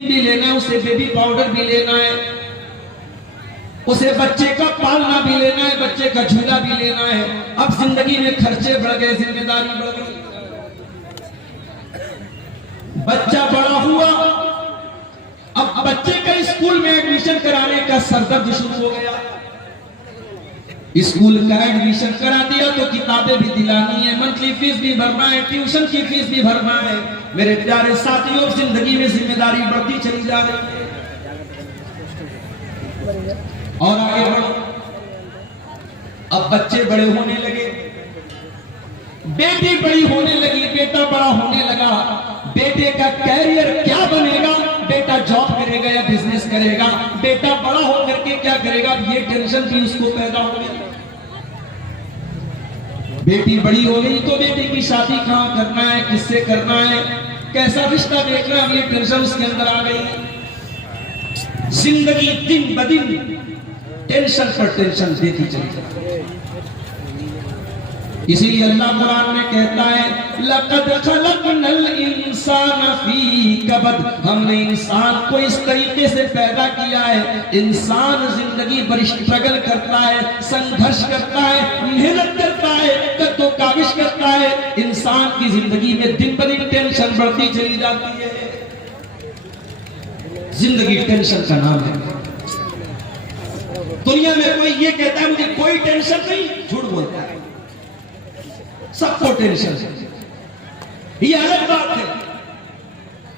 भी लेना है, उसे बेबी पाउडर भी लेना है, उसे बच्चे का पालना भी लेना है, बच्चे का झूला भी लेना है। अब जिंदगी में खर्चे बढ़ गए, जिम्मेदारी बढ़ गई, बच्चा बड़ा हुआ, अब बच्चे का स्कूल में एडमिशन कराने का सरदर्द शुरू हो गया। स्कूल का एडमिशन करा दिया तो किताबें भी दिलानी है, मंथली फीस भी भरना है, ट्यूशन की फीस भी भरना है। मेरे प्यारे साथियों, जिंदगी में जिम्मेदारी बढ़ती चली जा रही है। और आगे बढ़ो, अब बच्चे बड़े होने लगे, बेटी बड़ी होने लगी, बेटा बड़ा होने लगा। बेटे का कैरियर क्या बनेगा, बेटा जॉब करेगा या बिजनेस करेगा, बेटा बड़ा होकर के क्या करेगा, ये टेंशन भी उसको पैदा हो गई। बेटी बड़ी हो गई तो बेटी की शादी कहां करना है, किससे करना है, कैसा रिश्ता देखना है, ये टेंशन उसके अंदर आ गई। जिंदगी दिन ब दिन टेंशन पर टेंशन देती चली जाती है। इसीलिए अल्लाह कुरान में कहता है, लक़द खलक़नल इंसान फी कबद, हमने इंसान को इस तरीके से पैदा किया है। इंसान जिंदगी भर स्ट्रगल करता है, संघर्ष करता है, मेहनत करता है, कद्दोकाविश करता है। इंसान की जिंदगी में दिन ब दिन टेंशन बढ़ती चली जाती है। जिंदगी टेंशन का नाम है। दुनिया में कोई ये कहता है मुझे कोई टेंशन नहीं, झूठ बोलता है, सबको टेंशन है। ये अलग बात है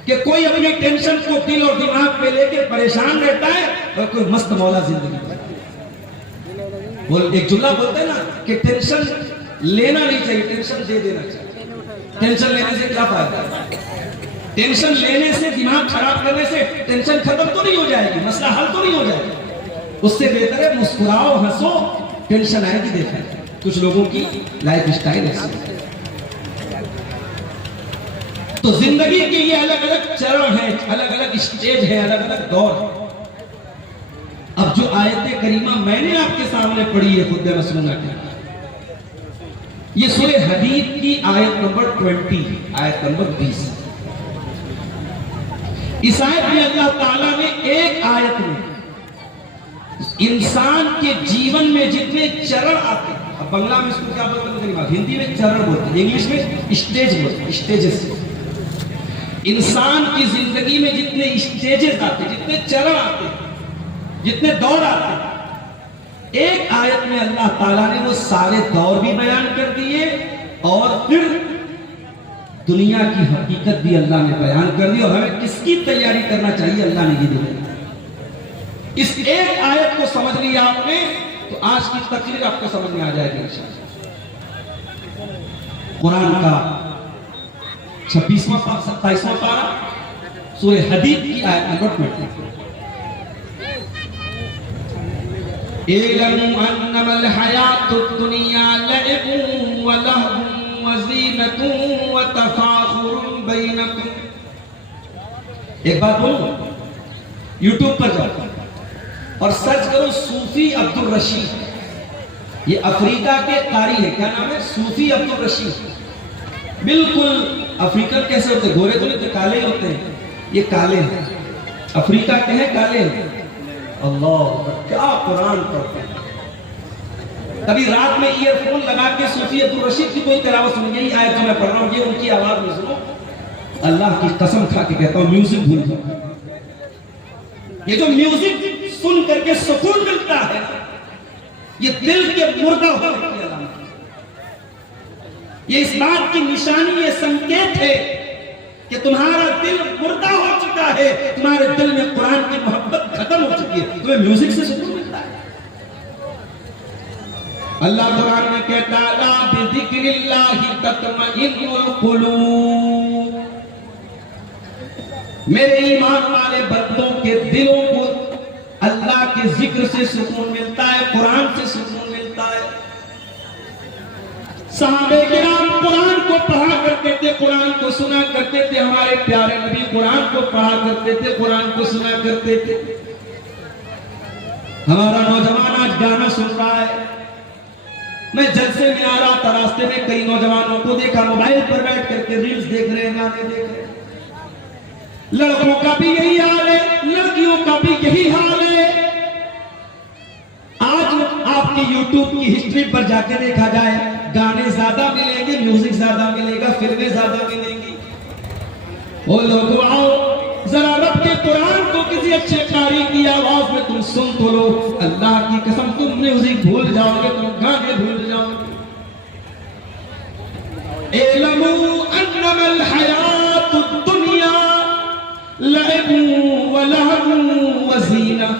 कि कोई अपनी टेंशन को दिल और दिमाग पे लेके परेशान रहता है और कोई मस्त मौला जिंदगी बोल। एक जुमला बोलते हैं ना कि टेंशन लेना नहीं चाहिए, टेंशन दे देना चाहिए। टेंशन लेने से क्या फायदा? टेंशन लेने से, दिमाग खराब करने से टेंशन खत्म तो नहीं हो जाएगी, मसला हल तो नहीं हो जाएगा। उससे बेहतर है मुस्कुराओ, हंसो, टेंशन आएगी। देखा कुछ लोगों की लाइफ स्टाइल ऐसी। तो जिंदगी के ये अलग अलग चरण है, अलग अलग स्टेज है, अलग अलग दौर है। अब जो आयत करीमा मैंने आपके सामने पढ़ी है, खुद में सुनना क्या, ये सूरह हदीद की आयत नंबर 20, आयत नंबर 20। इस आयत में अल्लाह ताला ने एक आयत में इंसान के जीवन में जितने चरण आते हैं, अब बंगला में इसको क्या बोलते हैं, हिंदी में चरण बोलते हैं, इंग्लिश में स्टेज बोलते हैं, स्टेजेस। इंसान की जिंदगी में जितने स्टेजेस आते हैं, जितने चरण आते हैं, जितने दौर आते हैं, एक आयत में अल्लाह ताला ने वो सारे दौर भी बयान कर दिए और फिर दुनिया की हकीकत भी अल्लाह ने बयान कर दी। और हमें किसकी तैयारी करना चाहिए, अल्लाह ने ये दिया। इस एक आयत को समझ लिया आपने तो आज की तकरीर आपको समझ में आ जाएगी इंशाअल्लाह। कुरान का 26वां 27वां पारा, सूरह हदीद की आयत नंबर 20। इल्म अन्नमल हयातुद दुनिया लइबुन व लहवुन व ज़ीनतुन व तफाखुरुन बैनकुम। एक बात बोलूं, यूट्यूब पर जाओ और सर्च करो सूफी अब्दुल रशीद। ये अफ्रीका के कारी है, क्या नाम है, सूफी अब्दुल रशीद। बिल्कुल अफ्रीकन कैसे होते, गोरे तो नहीं, काले होते हैं, ये काले हैं, अफ्रीका के हैं, काले हैं। अल्लाह, क्या कुरान पढ़ते हैं। कभी रात में ईयरफोन लगा के सूफी अब्दुल रशीद की कोई तिलावत सुन, यही आयत जो मैं पढ़ रहा हूँ, ये उनकी आवाज में सुनो। अल्लाह की कसम खा के कहता हूँ, म्यूजिक भूल जाओ। ये जो म्यूजिक सुन करके सुकून मिलता है, ये दिल के मुर्दा होने की अलामत है। ये इस बात की निशानी, ये संकेत है कि तुम्हारा दिल मुर्दा हो चुका है, तुम्हारे दिल में कुरान की मोहब्बत खत्म हो चुकी है, तुम्हें म्यूजिक से सुकून मिलता है। अल्लाह कुरान में कहता है, ला बिज़िक्रिल्लाहि तत्मइन्नुल कुलूब। मेरे ईमान वाले बंदों के दिलों को अल्लाह के जिक्र से सुकून मिलता है, कुरान से सुकून मिलता है। सहाबे किराम कुरान को पढ़ा करते थे, कुरान को सुना करते थे। हमारे प्यारे नबी कुरान को पढ़ा करते थे, कुरान को सुना करते थे। हमारा नौजवान आज गाना सुन रहा है। मैं जलसे में आ रहा था, रास्ते में कई नौजवानों को देखा मोबाइल पर बैठ करके रील्स देख रहे हैं, गाने देख रहे हैं। लड़कों का भी यही हाल स्ट्रीट पर जाके देखा जाए, गाने ज्यादा मिलेंगे, म्यूजिक ज्यादा मिलेगा, फिल्में ज्यादा मिलेंगी। वो लोग आओ जरा रब के कुरान को किसी अच्छे कारी की आवाज में तुम सुन तो लो, अल्लाह की कसम तुम म्यूजिक भूल जाओगे, तुम गाने भूल जाओगे। इल्मू अन्नमल हयातुद दुनिया लअबु व लहवु व ज़ीना।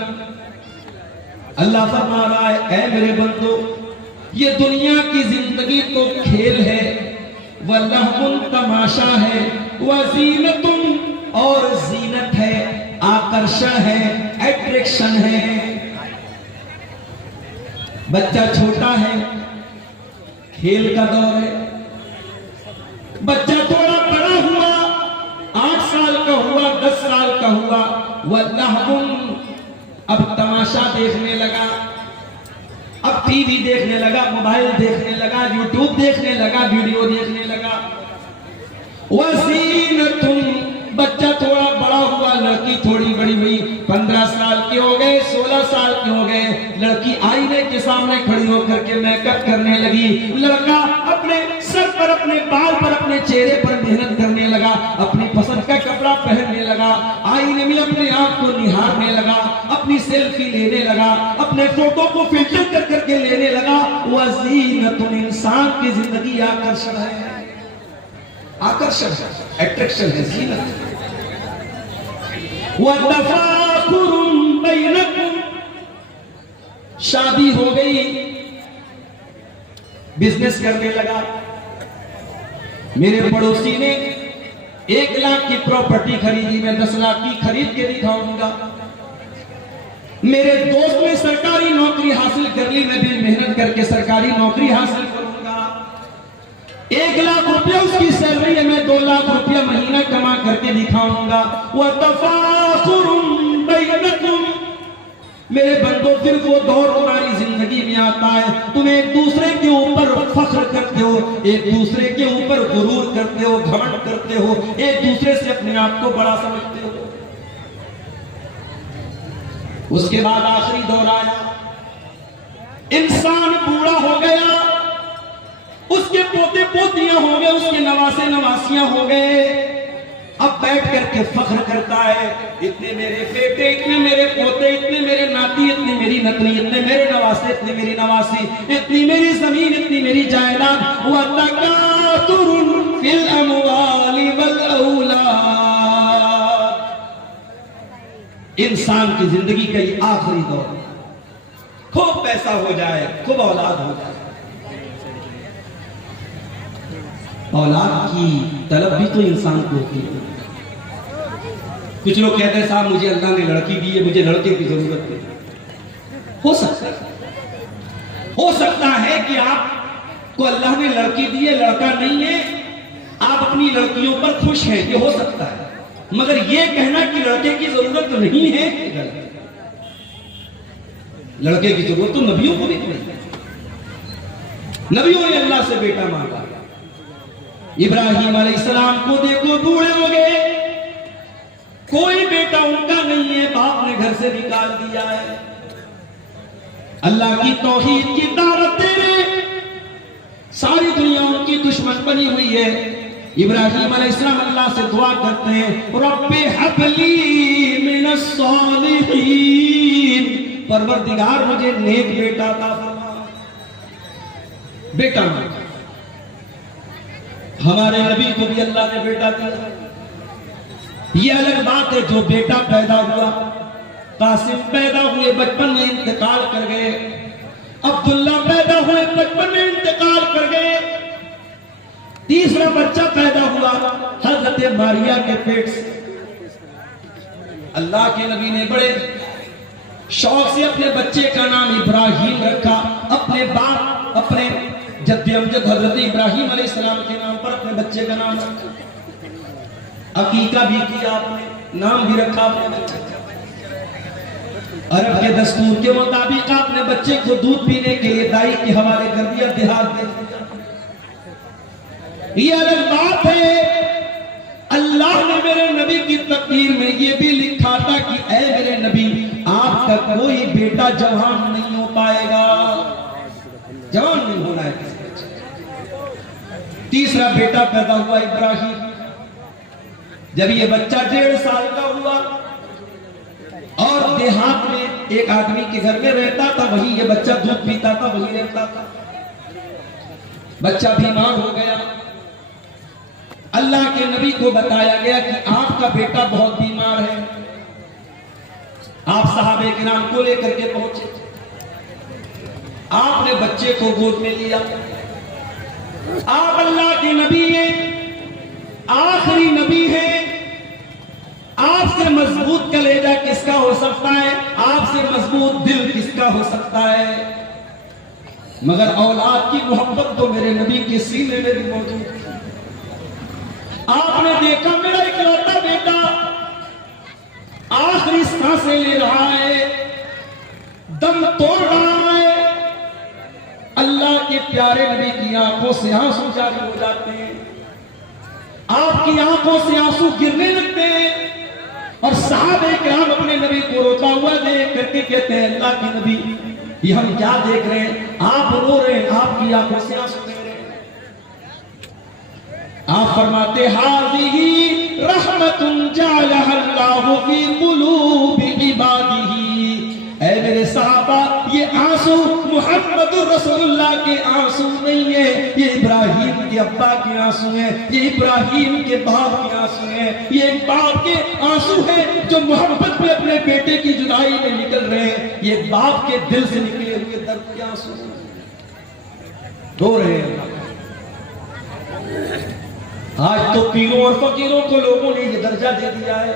अल्लाह फरमा रहा है, ऐ मेरे बंदो, ये दुनिया की जिंदगी तो खेल है, व लहवुन तमाशा है, व ज़ीनतुन और जीनत है, आकर्षण है, अट्रैक्शन है। बच्चा छोटा है, खेल का दौर है। बच्चा थोड़ा बड़ा हुआ, 8 साल का हुआ, 10 साल का हुआ, वल्लाहुम अब तमाशा देखने लगा, अब टीवी देखने लगा, मोबाइल देखने लगा, यूट्यूब देखने लगा, वीडियो देखने लगा। वज़ीनतुन बच्चा थोड़ा बड़ा हुआ, लड़की थोड़ी बड़ी हुई, 15 साल के हो गए, 16 साल के हो गए, लड़की आईने के सामने खड़ी होकर के मेकअप करने लगी, लड़का अपने सर पर, अपने बाल पर, अपने चेहरे पर मेहनत करने लगा, अपनी पसंद का कपड़ा पहनने लगा, आईने में अपने आप को निहारने लगा, अपनी सेल्फी लेने लगा, अपने फोटो को फिल्टर कर करके लेने लगा। वज़ीनतुन इंसान की जिंदगी आकर्षण है, आकर्षण है, अट्रैक्शन है, जीनत। वतफाखुरुन बैनकुम, शादी हो गई, बिजनेस करने लगा। मेरे पड़ोसी ने 1 लाख की प्रॉपर्टी खरीदी, मैं 10 लाख की खरीद के दिखाऊंगा। मेरे दोस्त ने सरकारी नौकरी हासिल कर ली, मैं भी मेहनत करके सरकारी नौकरी हासिल करूंगा। 1 लाख रुपया उसकी सैलरी है, मैं 2 लाख रुपया महीना कमा करके दिखाऊंगा। वतफाखुरुन बैनकुम, मेरे बंदो फिर वो दौर तुम्हारी जिंदगी में आता है, तुम एक दूसरे के ऊपर फख्र करते हो, एक दूसरे के ऊपर गुरूर करते हो, घमंड करते हो, एक दूसरे से अपने आप को बड़ा समझते हो। उसके बाद आखिरी दौर आया, इंसान बूढ़ा हो गया, उसके पोते पोतियां हो गए, उसके नवासे नवासियां हो गए। अब बैठ करके फख्र करता है, इतने मेरे बेटे, इतने मेरे पोते, इतने मेरे नाती, इतनी मेरी नतनी, इतने मेरे नवासे, इतनी मेरी नवासी, इतनी मेरी जमीन, इतनी मेरी जायदाद। वतकासुरुन फिल अमवाली वल औलाद, इंसान की जिंदगी का ये आखिरी दौर, खूब पैसा हो जाए, खूब औलाद हो जाए। औलाद की तलब भी तो इंसान को होती है। कुछ लोग कहते हैं साहब मुझे अल्लाह ने लड़की दी है, मुझे लड़के की जरूरत नहीं। हो सकता है कि आपको अल्लाह ने लड़की दी है, लड़का नहीं है, आप अपनी लड़कियों पर खुश हैं, ये हो सकता है, मगर ये कहना कि लड़के की जरूरत नहीं है, लड़के की जरूरत तो नबियों को भी नहीं। नबियों ने अल्लाह से बेटा मांगा। इब्राहिम अलैहिस्सलाम को देखो, बूढ़े हो गए, कोई बेटा उनका नहीं है, बाप ने घर से निकाल दिया है। अल्लाह की तौहीद की दावत दे रहे, सारी दुनिया उनकी दुश्मन बनी हुई है। इब्राहिम अलैहिस्सलाम अल्लाह से दुआ करते हैं, रब्बि हबली मिनस सालिहीन, परवरदिगार मुझे नेक बेटा अता फरमा। बेटा हमारे नबी को भी अल्लाह ने बेटा दिया। ये अलग बात है जो बेटा पैदा हुआ, कासिम पैदा हुए, बचपन में इंतकाल कर गए, अब्दुल्ला पैदा हुए, बचपन में इंतकाल कर गए। तीसरा बच्चा पैदा हुआ हजरत मारिया के पेट से। अल्लाह के नबी ने बड़े शौक से अपने बच्चे का नाम इब्राहिम रखा, अपने बाप, अपने जद्दे अमजद हजरत इब्राहिम अलैहिस्सलाम के नाम पर अपने बच्चे का नाम रखा। अकीका भी किया आपने, नाम भी रखा अपने बच्चे का। अरब के दस्तूर के मुताबिक आपने बच्चे को दूध पीने के लिए दाई के हवाले कर दिया, देहात दे दिया। ये अलग बात है, अल्लाह ने मेरे नबी की तकदीर में ये भी लिखा था कि ऐ मेरे नबी, आपका कोई बेटा जवान नहीं हो पाएगा। तीसरा बेटा पैदा हुआ इब्राहिम। जब ये बच्चा 1.5 साल का हुआ और देहात में एक आदमी के घर में रहता था, वही ये बच्चा दूध पीता था, वही रहता था। बच्चा बीमार हो गया। अल्लाह के नबी को बताया गया कि आपका बेटा बहुत बीमार है। आप सहाबे के नाम को लेकर के पहुंचे। आपने बच्चे को गोद में लिया। आप अल्लाह के नबी हैं, आखिरी नबी हैं। आपसे मजबूत कलेजा किसका हो सकता है? आपसे मजबूत दिल किसका हो सकता है? मगर औलाद की मोहब्बत तो मेरे नबी के सीने में भी मौजूद है। आपने देखा मेरा इकलौता बेटा आखिरी सांसें ले रहा है, दम तोड़ रहा है। अल्लाह के प्यारे नबी की आंखों से आंसू जारी हो जाते हैं। आपकी आंखों से आंसू गिरने लगते हैं और साहबे किराम अपने नबी को रोता हुआ देख करके कहते हैं, अल्लाह के नबी, ये हम क्या देख रहे हैं? आप रो रहे हैं, आपकी आंखों से आंसू बह रहे हैं। आप फरमाते, हाज़िही रहमतुन जअलहा अल्लाहु फी कुलूबि इबादिही। ऐ मेरे साहबा, ये आंसू मुहम्मद रसूलुल्लाह के आंसू नहीं है, ये इब्राहिम के अब्बा के आंसू हैं, ये इब्राहिम के बाप के आंसू हैं, ये एक बाप के आंसू हैं जो मोहब्बत में अपने बेटे की जुदाई में निकल रहे हैं। ये बाप के दिल से निकले हुए दर्द के आंसू रो रहे हैं। आज तो पीरों और फकीरों को लोगों ने ये दर्जा दे दिया है।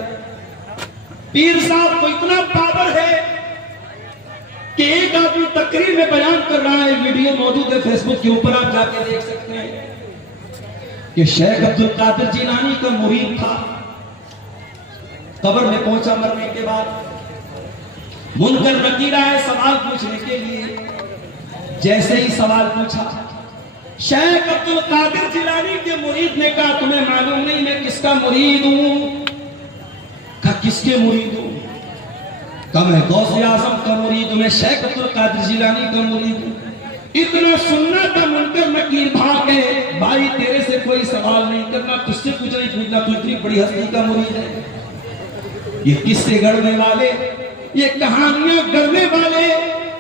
पीर साहब को इतना पावर है कि एक आदमी तकरीर में बयान कर रहा है, वीडियो मौजूद है फेसबुक के ऊपर, आप जाके देख सकते हैं कि शेख अब्दुल कादिर जिलानी का मुरीद था। कब्र में पहुंचा मरने के बाद, मुनकर नकीर आए सवाल पूछने के लिए। जैसे ही सवाल पूछा, शेख अब्दुल कादिर जिलानी के मुरीद ने कहा, तुम्हें मालूम नहीं मैं किसका मुरीद हूं? कहा, किसके मुरीद हूं? कहा, मैं गौसे आजम का मुरीद हूं, मैं शेख अब्दुल कादिर जिलानी का मुरीद हूं। इतना सुनना था, मुनकर नकीर भाग गए। भाई तेरे से कोई सवाल नहीं करना, तुझसे कुछ नहीं पूछना, तू इतनी बड़ी हस्ती का मुरीद है। ये किस्से गढ़ने वाले, ये कहानियां गढ़ने वाले,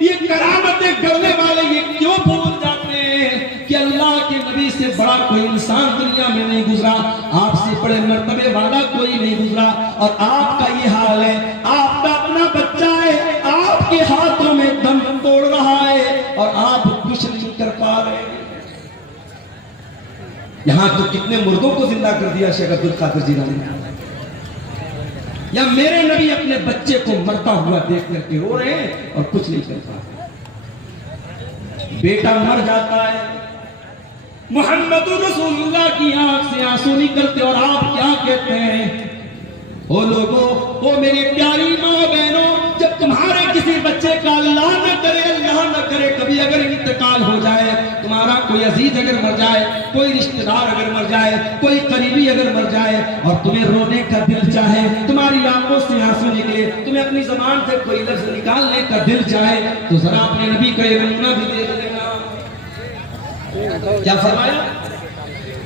ये करामतें गढ़ने वाले ये क्यों भूल जाते हैं कि अल्लाह के नबी से बड़ा कोई इंसान दुनिया में नहीं गुजरा, आपसे बड़े मर्तबे वाला कोई नहीं गुजरा। और आपका ये हाल है, आपका अपना बच्चा है, आपके हाथों में दम तोड़ रहा है और आप कुछ नहीं कर पा रहे। यहां तो कितने मुर्दों को जिंदा कर दिया शेख अब्दुल कादिर जिलानी ने। या मेरे नबी अपने बच्चे को मरता हुआ देख करके रो रहे हैं और कुछ नहीं कर पा रहे। बेटा मर जाता है, मुहम्मद रसूलुल्लाह की आंख से आंसू निकलते और आप क्या कहते हैं? ओ लोगों, ओ मेरी प्यारी माँ बहनों, जब तुम्हारे किसी बच्चे का अल्लाह न करे कभी अगर इंतकाल हो जाए, तुम्हारा कोई अजीज अगर मर जाए, कोई रिश्तेदार अगर मर जाए, कोई करीबी अगर मर जाए और तुम्हें रोने का दिल चाहे, तुम्हारी आंखों से आंसू निकले, तुम्हें अपनी ज़बान से कोई लफ्ज़ निकालने का दिल चाहे, तो जरा अपने नबी का ये नमूना भी देख लेना। क्या फरमाया?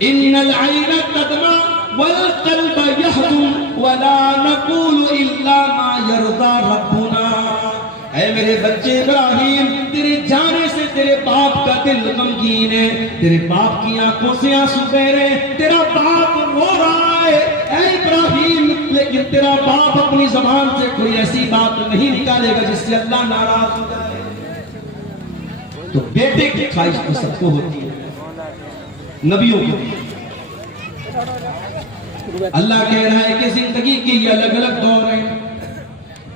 इन्नल आइना तदमा वल क़ल्ब यहज़ुन वला नक़ूलु इल्ला मा यर्ज़ा रब्बुना। ऐ मेरे बच्चे इब्राहिम, तेरे जाने से तेरे बाप का दिल गमगीन है, तेरे बाप की आंखों से आंसू बह रहे, तेरा बाप रो रहा है। ऐ इब्राहिम, लेकिन तेरा बाप अपनी ज़बान से कोई ऐसी बात नहीं निकालेगा जिससे अल्लाह नाराज हो जाए। तो बेटे की ख्वाहिश तो सबको होती है, नबियों को। अल्लाह कह रहा है कि जिंदगी के ये अलग अलग दौर हैं।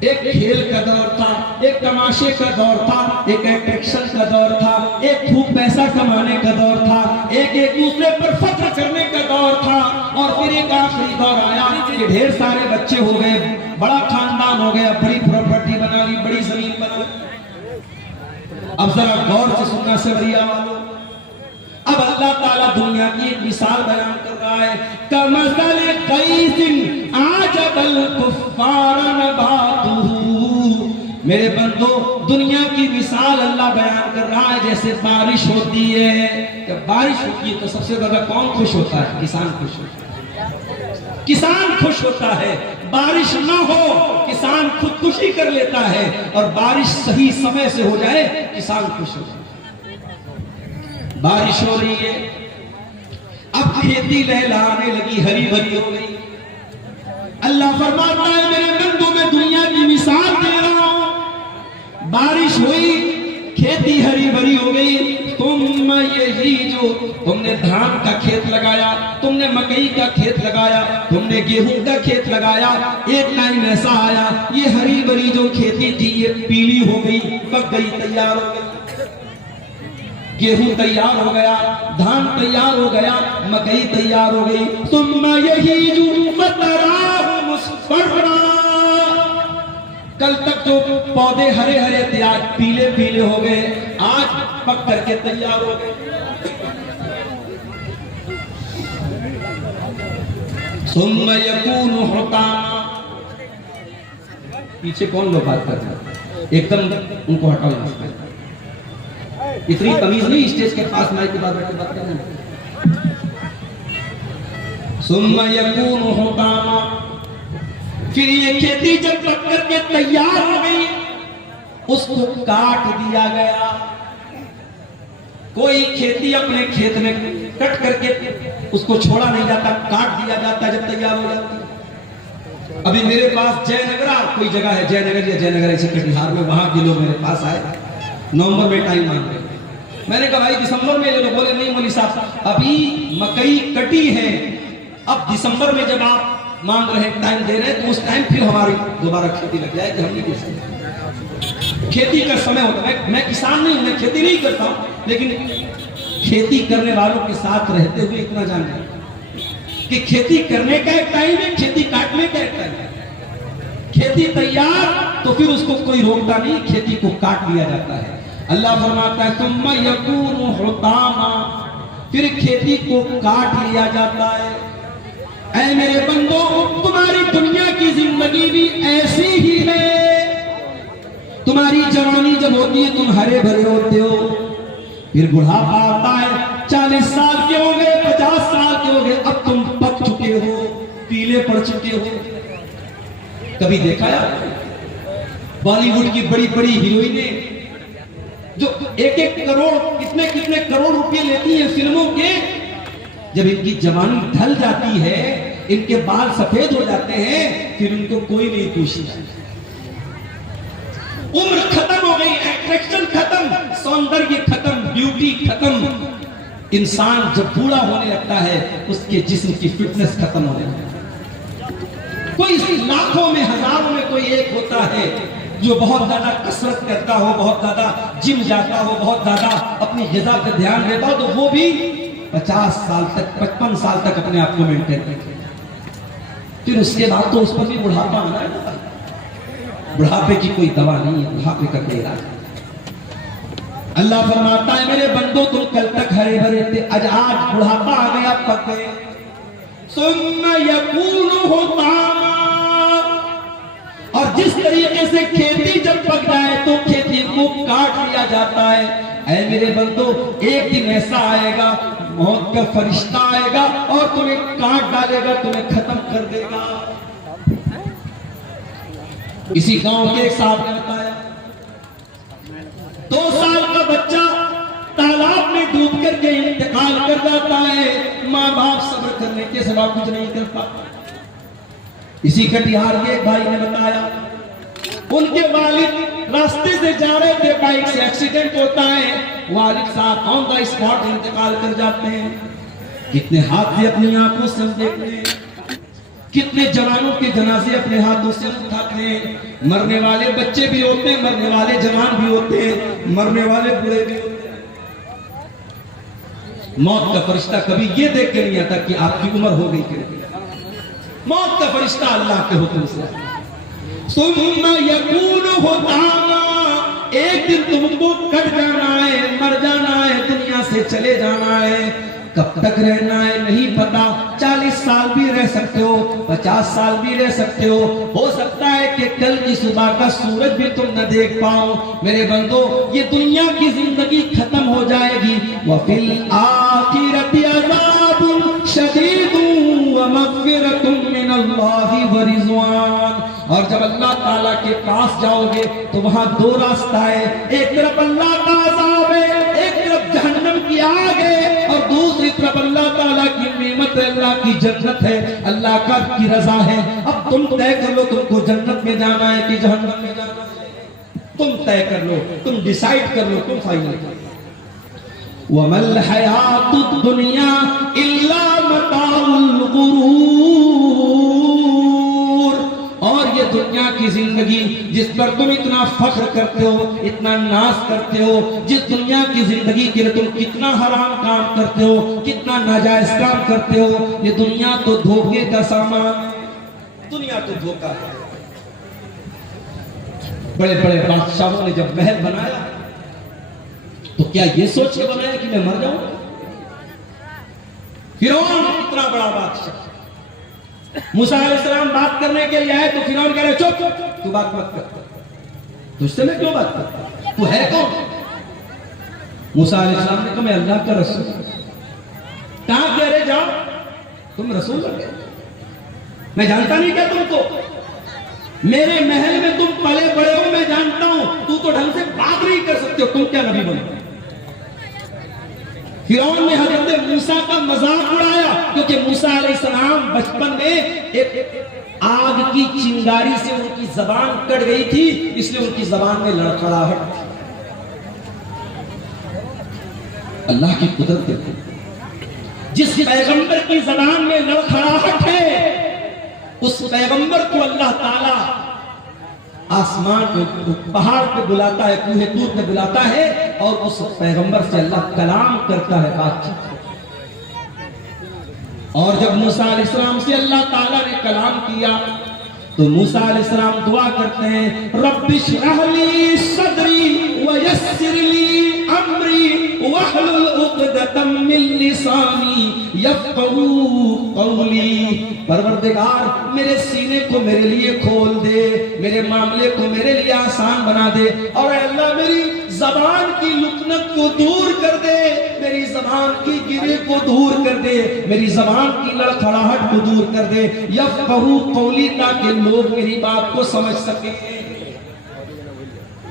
एक खेल का दौर था, एक तमाशे का दौर था, एक अट्रैक्शन का दौर था, एक खूब पैसा कमाने का दौर था, एक एक दूसरे पर फख्र करने का दौर था, और फिर एक आखिरी दौर आया कि ढेर सारे बच्चे हो गए, बड़ा खानदान हो गया, बड़ी प्रॉपर्टी बना ली, बड़ी जमीन बना ली। अब जरा गौर से सुनना सवरिया वालों, अब अल्लाह ताला दुनिया की एक मिसाल बयान कर रहा है। कमसले कैसिन आजबल कुफ्फार नबातुहु, मेरे बंदो, दुनिया की मिसाल अल्लाह बयान कर रहा है। जैसे बारिश होती है, जब बारिश होती है तो सबसे ज्यादा कौन खुश होता है? किसान खुश होता है। किसान खुश होता है। बारिश ना हो, किसान खुदकुशी कर लेता है, और बारिश सही समय से हो जाए, किसान खुश हो जाए। बारिश हो रही है, अब खेती लहलहाने लगी, हरी भरी हो गई। अल्लाह फरमाता है मेरे बंदों, मैं दुनिया की मिसाल दे रहा हूं। बारिश हुई, खेती हरी भरी हो गई। तुम यही जो तुमने धान का खेत लगाया, तुमने मकई का खेत लगाया, तुमने गेहूं का खेत लगाया, एक टाइम ऐसा आया ये हरी भरी जो खेती थी ये पीली हो गई, पक गई, तैयार हो गई। गेहूं तैयार हो गया, धान तैयार हो गया, मकई तैयार हो गई। तुम यही जो कल तक जो पौधे हरे हरे थे आज पीले पीले हो गए, आज पक करके तैयार हो गए। सुम्मा यकूनु हुतामा। पीछे कौन लोग बात कर रहे हैं? एकदम उनको हटाओ यहाँ से। इतनी तमीज नहीं स्टेज के पास माइक के बाद बैठे बात करना। सुम्मा यकूनु हुतामा। फिर ये खेती जब पक करके तैयार हो गई, उसको काट दिया गया। कोई खेती अपने खेत में कट करके उसको छोड़ा नहीं जाता, काट दिया जाता जब तैयार हो जाती। अभी मेरे पास जयनगरा कोई जगह है, जयनगर या जयनगर ऐसे कटिहार में, वहां के लोग मेरे पास आए, नवंबर में टाइम मांग रहे। मैंने कहा भाई दिसंबर में ले लो। बोले नहीं मौलवी साहब, अभी मकई कटी है, अब दिसंबर में जब आप मांग रहे हैं, टाइम दे रहे हैं, तो उस टाइम फिर हमारी दोबारा खेती लग जाएगी। हम नहीं कर सकते, खेती का समय होता है। मैं किसान नहीं हूं, मैं खेती नहीं करता हूं, लेकिन खेती करने वालों के साथ रहते हुए इतना जान जाए कि खेती करने का एक टाइम है, खेती काटने का एक टाइम है। खेती तैयार तो फिर उसको कोई रोकता नहीं, खेती को काट लिया जाता है। अल्लाह फरमाता है तुम यकूनु हुतामा, फिर खेती को काट लिया जाता है। ऐ मेरे बंदो, तुम्हारी दुनिया की जिंदगी भी ऐसी ही है। तुम्हारी जवानी जब होती है तुम हरे भरे होते हो, फिर बुढ़ापा आता है, 40 साल के हो गए, 50 साल के हो गए, अब तुम पक चुके हो, पीले पड़ चुके हो। कभी देखा है बॉलीवुड की बड़ी बड़ी हीरोइनें जो एक एक करोड़ कितने कितने करोड़ रुपए लेती हैं फिल्मों के, जब इनकी जवानी ढल जाती है, इनके बाल सफेद हो जाते हैं, फिर उनको कोई नहीं पूछता। उम्र खत्म हो गई, अट्रैक्शन खत्म, सौंदर्य खत्म, ब्यूटी खत्म। इंसान जब बूढ़ा होने लगता है उसके जिस्म की फिटनेस खत्म होने लगती है। कोई लाखों में हजारों में कोई एक होता है जो बहुत ज्यादा कसरत करता हो, बहुत ज्यादा जिम जाता हो, बहुत ज्यादा अपनी ग़िज़ा पे ध्यान देता हो, तो वो भी 50 साल तक 55 साल तक अपने आप को मेंटेन करते हैं। फिर उसके बाद तो उस पर भी बुढ़ापा आना है। बुढ़ापे की कोई दवा नहीं है, बुढ़ापे का कोई इलाज नहीं। अल्लाह फरमाता है मेरे बंदो तुम कल तक हरे भरे थे, आज बुढ़ापा आ गया, पक गए। सुम्मा यकूनु हुतामा। और जिस तरीके से खेती जब पक जाए तो खेती को काट लिया जाता है। ऐ मेरे बंदो, एक दिन ऐसा आएगा, मौत का फरिश्ता आएगा और तुम्हें काट डालेगा, तुम्हें खत्म कर देगा। इसी गांव के एक साहब ने बताया, 2 साल का बच्चा तालाब में डूब करके इंतकाल कर जाता है, माँ बाप सब्र करने के सिवा कुछ नहीं कर पाता। इसी कटिहार के एक भाई ने बताया, उनके वालिद रास्ते से जा रहे थे, बाइक से एक्सीडेंट होता है, वालिद साहब ऑन द स्पॉट इंतकाल कर जाते हैं। कितने हादसे अपनी आंखों से हम देखते हैं, कितने जवानों के जनाजे अपने हाथों से उठाते हैं। मरने वाले बच्चे भी होते हैं, मरने वाले जवान भी होते हैं, मरने वाले बूढ़े भी होते हैं। मौत का फरिश्ता कभी ये देख के नहीं आता कि आपकी उम्र हो गई क्या। मौत का फरिश्ता अल्लाह के हुक्म से। सुम्मा यकूनु हुतामा, एक दिन तुमको कट जाना है, मर जाना है, दुनिया से चले जाना है। कब तक रहना है नहीं पता, 40 साल भी रह सकते हो, 50 साल भी रह सकते हो सकता है कि कल की सुबह का सूरज भी तुम न देख पाओ। मेरे बंदो, ये दुनिया की जिंदगी खत्म हो जाएगी। वफिल आखिरति अज़ाबुन शदीदुन व मग़फ़िरतुम मिनल्लाहि व रिज़वान। और जब अल्लाह ताला के पास जाओगे तो वहां दो रास्ता है, एक तरफ अल्लाह का अज़ाब है, एक तरफ जहन्नम की आग है, और दूसरी तरफ अल्लाह ताला की नेमत है, अल्लाह की जन्नत है, अल्लाह का की रजा है। अब तुम तय कर लो तुमको जन्नत में जाना है कि जहन्नम में जाना है। तुम तय कर लो, तुम डिसाइड कर लो, तुम फाइनल कर लो। वमल हयातुद दुनिया इल्ला मताउल गुरूर। और ये दुनिया की जिंदगी जिस पर तुम इतना फख्र करते हो, इतना नाज करते हो, जिस दुनिया की जिंदगी के लिए तुम कितना हराम काम करते हो, कितना नाजायज काम करते हो, ये दुनिया तो धोखे का सामान है। दुनिया तो धोखा है। बड़े बड़े बादशाहों ने जब महल बनाया तो क्या ये सोच के बनाया कि मैं मर जाऊंगा? फिरौन इतना बड़ा बादशाह, मूसा अलैहिस्सलाम बात करने के लिए आए तो फिरौन कह रहे चुप, तू बात मत कर, तुझसे मैं क्यों बात करता, तू है कौन? मूसा अलैहिस्सलाम ने कहा मैं अल्लाह का रसूल। कहां कह रहे जाओ, तुम रसूल लगे, मैं जानता नहीं क्या तुमको, मेरे महल में तुम पले बड़े हो, मैं जानता हूं, तू तो ढंग से बात नहीं कर सकते हो, तुम क्या नबी बनो? फिरौन ने हजरत मूसा का मजाक उड़ाया, क्योंकि मूसा अलैहिस्सलाम बचपन में एक आग की चिंगारी से उनकी जबान कट गई थी, इसलिए उनकी जबान में लड़खड़ाहट थी। अल्लाह की कुदरत देखो, जिस पैगंबर की जबान में लड़खड़ाहट है, उस पैगंबर को अल्लाह ताला आसमान पे, पहाड़ पे बुलाता है, कूहे तूर पे बुलाता है, और उस पैगंबर से अल्लाह कलाम करता है, बातचीत। और जब मूसा अलैहिस्सलाम से अल्लाह ताला ने कलाम किया तो मूसा अलैहिस्सलाम दुआ करते हैं, रब्बि इश्रह ली सदरी व यस्सिर ली अमरी वहलुल उक़दतम मिन लिसानी यफ़क़हू क़ौली। परवरदिगार, मेरे सीने को मेरे लिए खोल दे, मेरे मामले को मेरे लिए आसान बना दे, और अल्लाह मेरी जबान की लुकनत को दूर कर दे, मेरी जबान की गिरे को दूर कर दे, मेरी जबान की लड़खड़ाहट को दूर कर दे, यफ़क़हू क़ौली, ताकि लोग मेरी बात को समझ सके।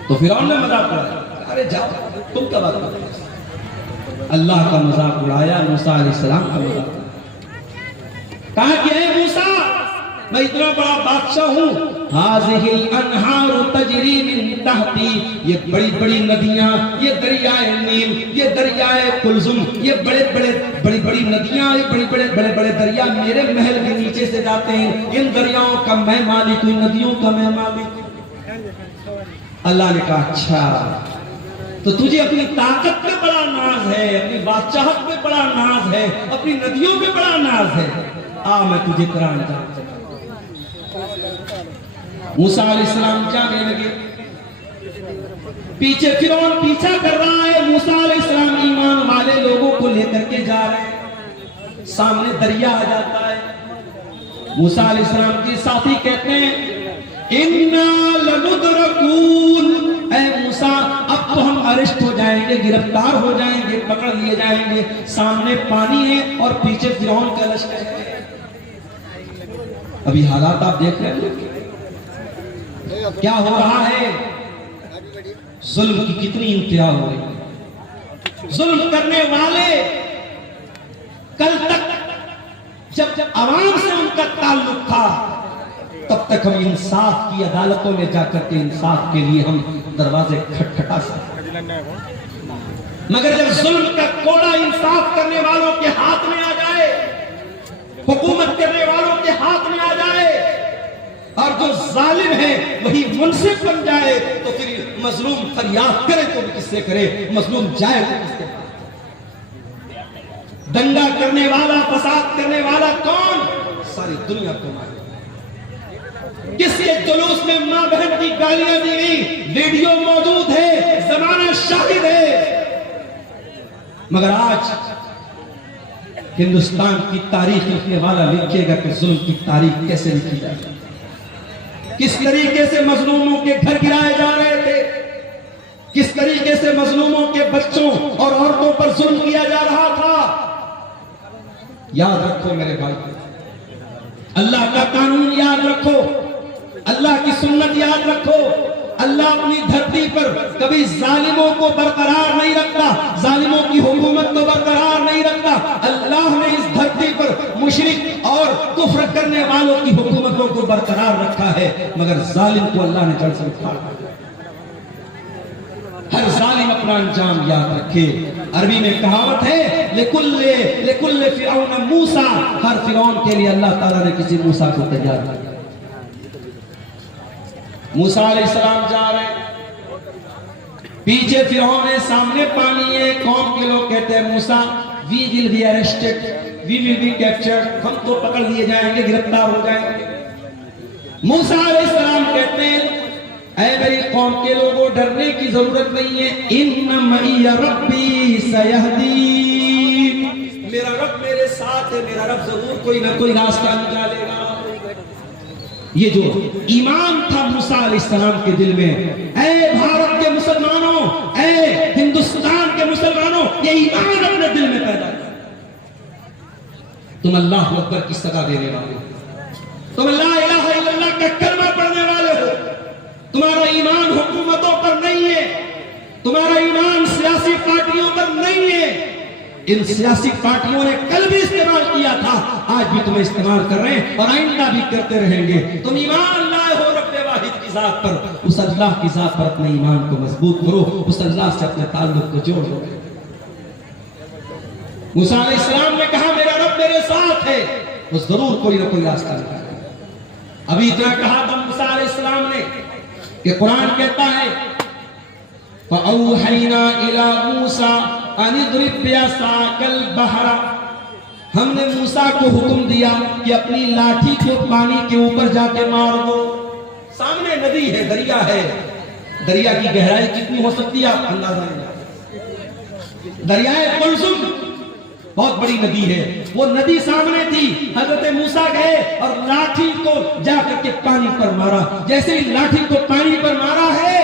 तो फिरौन ने मजाक उड़ाया, अरे जाओ, तुम क्या बात करते हो? अल्लाह का मजाक उड़ाया, मूसा अलैहिस्सलाम का मजाक। कहा कि है मूसा, मैं इतना बड़ा बादशाह हूं, हाज़िहिल अनहारु तजरी मिन तहती, ये बड़ी बड़ी नदियां, ये दरियाए नील, ये दरियाए कुलजुम, ये बड़ी बड़ी नदियां, ये बड़े बड़े दरिया मेरे महल के नीचे से जाते हैं। इन दरियाओं का मैं मालिक हूं, नदियों का मैं मालिक। अल्लाह ने कहा अच्छा, तो तुझे अपनी ताकत पे बड़ा नाज है, अपनी बादशाहत पे बड़ा नाज है, अपनी नदियों पे बड़ा नाज है, आ मैं तुझे कुरान जानता हूं। मूसा अलैहिस्सलाम जाने लगे, पीछे फिरौन पीछा कर रहा है, मूसा अलैहिस्सलाम ईमान वाले लोगों को लेकर के जा रहे हैं, सामने दरिया आ जाता है। मूसा अलैहिस्सलाम के साथी कहते हैं, इन्ना लमुदरकून, ऐ मूसा अब तो हम अरेस्ट हो जाएंगे, गिरफ्तार हो जाएंगे, पकड़ लिए जाएंगे, सामने पानी है और पीछे फिरौन का लश्कर है। अभी हालात आप देख रहे हैं क्या हो रहा है, जुल्म की कितनी इंतहा हो रही है। जुल्म करने वाले कल तक जब आवाम से उनका ताल्लुक था, तब तक हम इंसाफ की अदालतों में जाकर के इंसाफ के लिए हम दरवाजे खटखटा सकते, मगर जब जुल्म का कोड़ा इंसाफ करने वालों के हाथ में आ जाए, हुकूमत करने वालों के हाथ में आ जाए, और जो जालिम है वही मुनसिफ बन जाए, तो फिर मजलूम फरियाद करे तो भी किससे करे, मजलूम जाए तो किसके पास? दंगा करने वाला, फसाद करने वाला कौन? सारी दुनिया को मालूम। किसके जुलूस में मां बहन की गालियां दी गई, वीडियो मौजूद है, जमाना शाहिद है। मगर आज हिंदुस्तान की तारीख लिखने वाला लिखेगा कि जुल्म की तारीख कैसे लिखी जाए, किस तरीके से मजलूमों के घर गिराए जा रहे थे, किस तरीके से मजलूमों के बच्चों और औरतों पर जुल्म किया जा रहा था। याद रखो मेरे भाई, अल्लाह का कानून याद रखो, अल्लाह की सुन्नत याद रखो। अल्लाह अपनी धरती पर कभी जालिमों को बरकरार नहीं रखता, जालिमों की हुकूमत को बरकरार नहीं रखता। अल्लाह ने इस धरती पर मुशरिक और कुफ्र करने वालों की हुकूमतों को बरकरार रखा है, मगर जालिम को अल्लाह ने जड़ से उखाड़ दिया। हर जालिम अपना अंजाम याद रखे। अरबी में कहावत है, लिकुल्ले फिरौन मूसा, हर फिरौन के लिए अल्लाह ताला ने किसी मूसा को तैयार किया। मूसा अलैहिस्सलाम जा रहे हैं, पीछे फिरौन है, सामने पानी है। कौम के लोग कहते हैं Musa we will be arrested, we will be captured, हम तो पकड़ लिए जाएंगे, गिरफ्तार हो जाएंगे। मूसा अलैहिस्सलाम कहते हैं, ऐ मेरी कौम के लोगों, डरने की जरूरत नहीं है, इन्न मइया रब्बी सयहदीन, मेरा रब मेरे साथ है, मेरा रब जरूर कोई ना कोई रास्ता निकालेगा। ये जो ईमान था मूसा अलैहिस्सलाम के दिल में, ऐ भारत के मुसलमानों, ऐ हिंदुस्तान के मुसलमानों, ये ईमान अपने दिल में पैदा किया। तुम अल्लाह अकबर की सदा देने वाले हो, तुम ला इलाहा इल्लल्लाह का कलमा पढ़ने वाले हो। तुम्हारा ईमान हुकूमतों पर नहीं है, तुम्हारा ईमान सियासी पार्टियों पर नहीं है। इन सियासी पार्टियों ने कल भी इस्तेमाल किया था, आज भी तुम्हें इस्तेमाल कर रहे हैं और आइंदा भी करते रहेंगे। तुम ईमान लाए हो रब्बे वाहिद की जात पर, उस अल्लाह की जात पर अपने ईमान को मजबूत करो, उस अल्लाह से अपने ताल्लुक को जोड़ लो। मूसा अलैहिस्सलाम ने कहा मेरा रब मेरे साथ है, वो जरूर कोई ना कोई रास्ता निकालेगा। अभी इतना कहा था मूसा अलैहिस्सलाम ने कि कुरान कहता है, फ़अौहैना इला मूसा अनिद्रिब बिअसाकल बहरा, हमने मूसा को हुक्म दिया कि अपनी लाठी को पानी के ऊपर जाके मार दो। सामने नदी है, दरिया है, दरिया की गहराई कितनी हो सकती है आप अंदाजा नहीं। दरियाए कुलसुम बहुत बड़ी नदी है, वो नदी सामने थी। हजरत मूसा गए और लाठी को जाकर के पानी पर मारा। जैसे ही लाठी को पानी पर मारा है,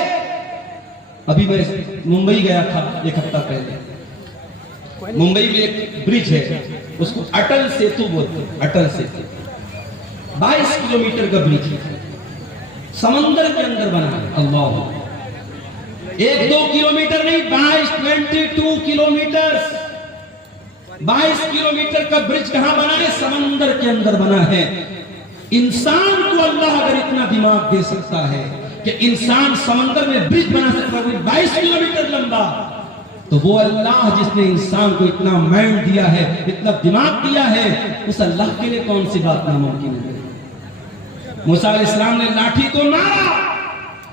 अभी मैं मुंबई गया था एक हफ्ता पहले, मुंबई में एक ब्रिज है, उसको अटल सेतु बोलते हैं। अटल सेतु 22 किलोमीटर का ब्रिज है, समंदर के अंदर बना है। अल्लाह, 1-2 किलोमीटर नहीं, 22 किलोमीटर, 22 किलोमीटर का ब्रिज कहां बना है? समंदर के अंदर बना है। इंसान को अल्लाह अगर इतना दिमाग दे सकता है कि इंसान समंदर में ब्रिज बना सकता है 22 किलोमीटर लंबा, तो वो अल्लाह जिसने इंसान को इतना माइंड दिया है, इतना दिमाग दिया है, उस अल्लाह के लिए कौन सी बात नामुमकिन है। मूसा अलैहिस्सलाम ने लाठी को मारा,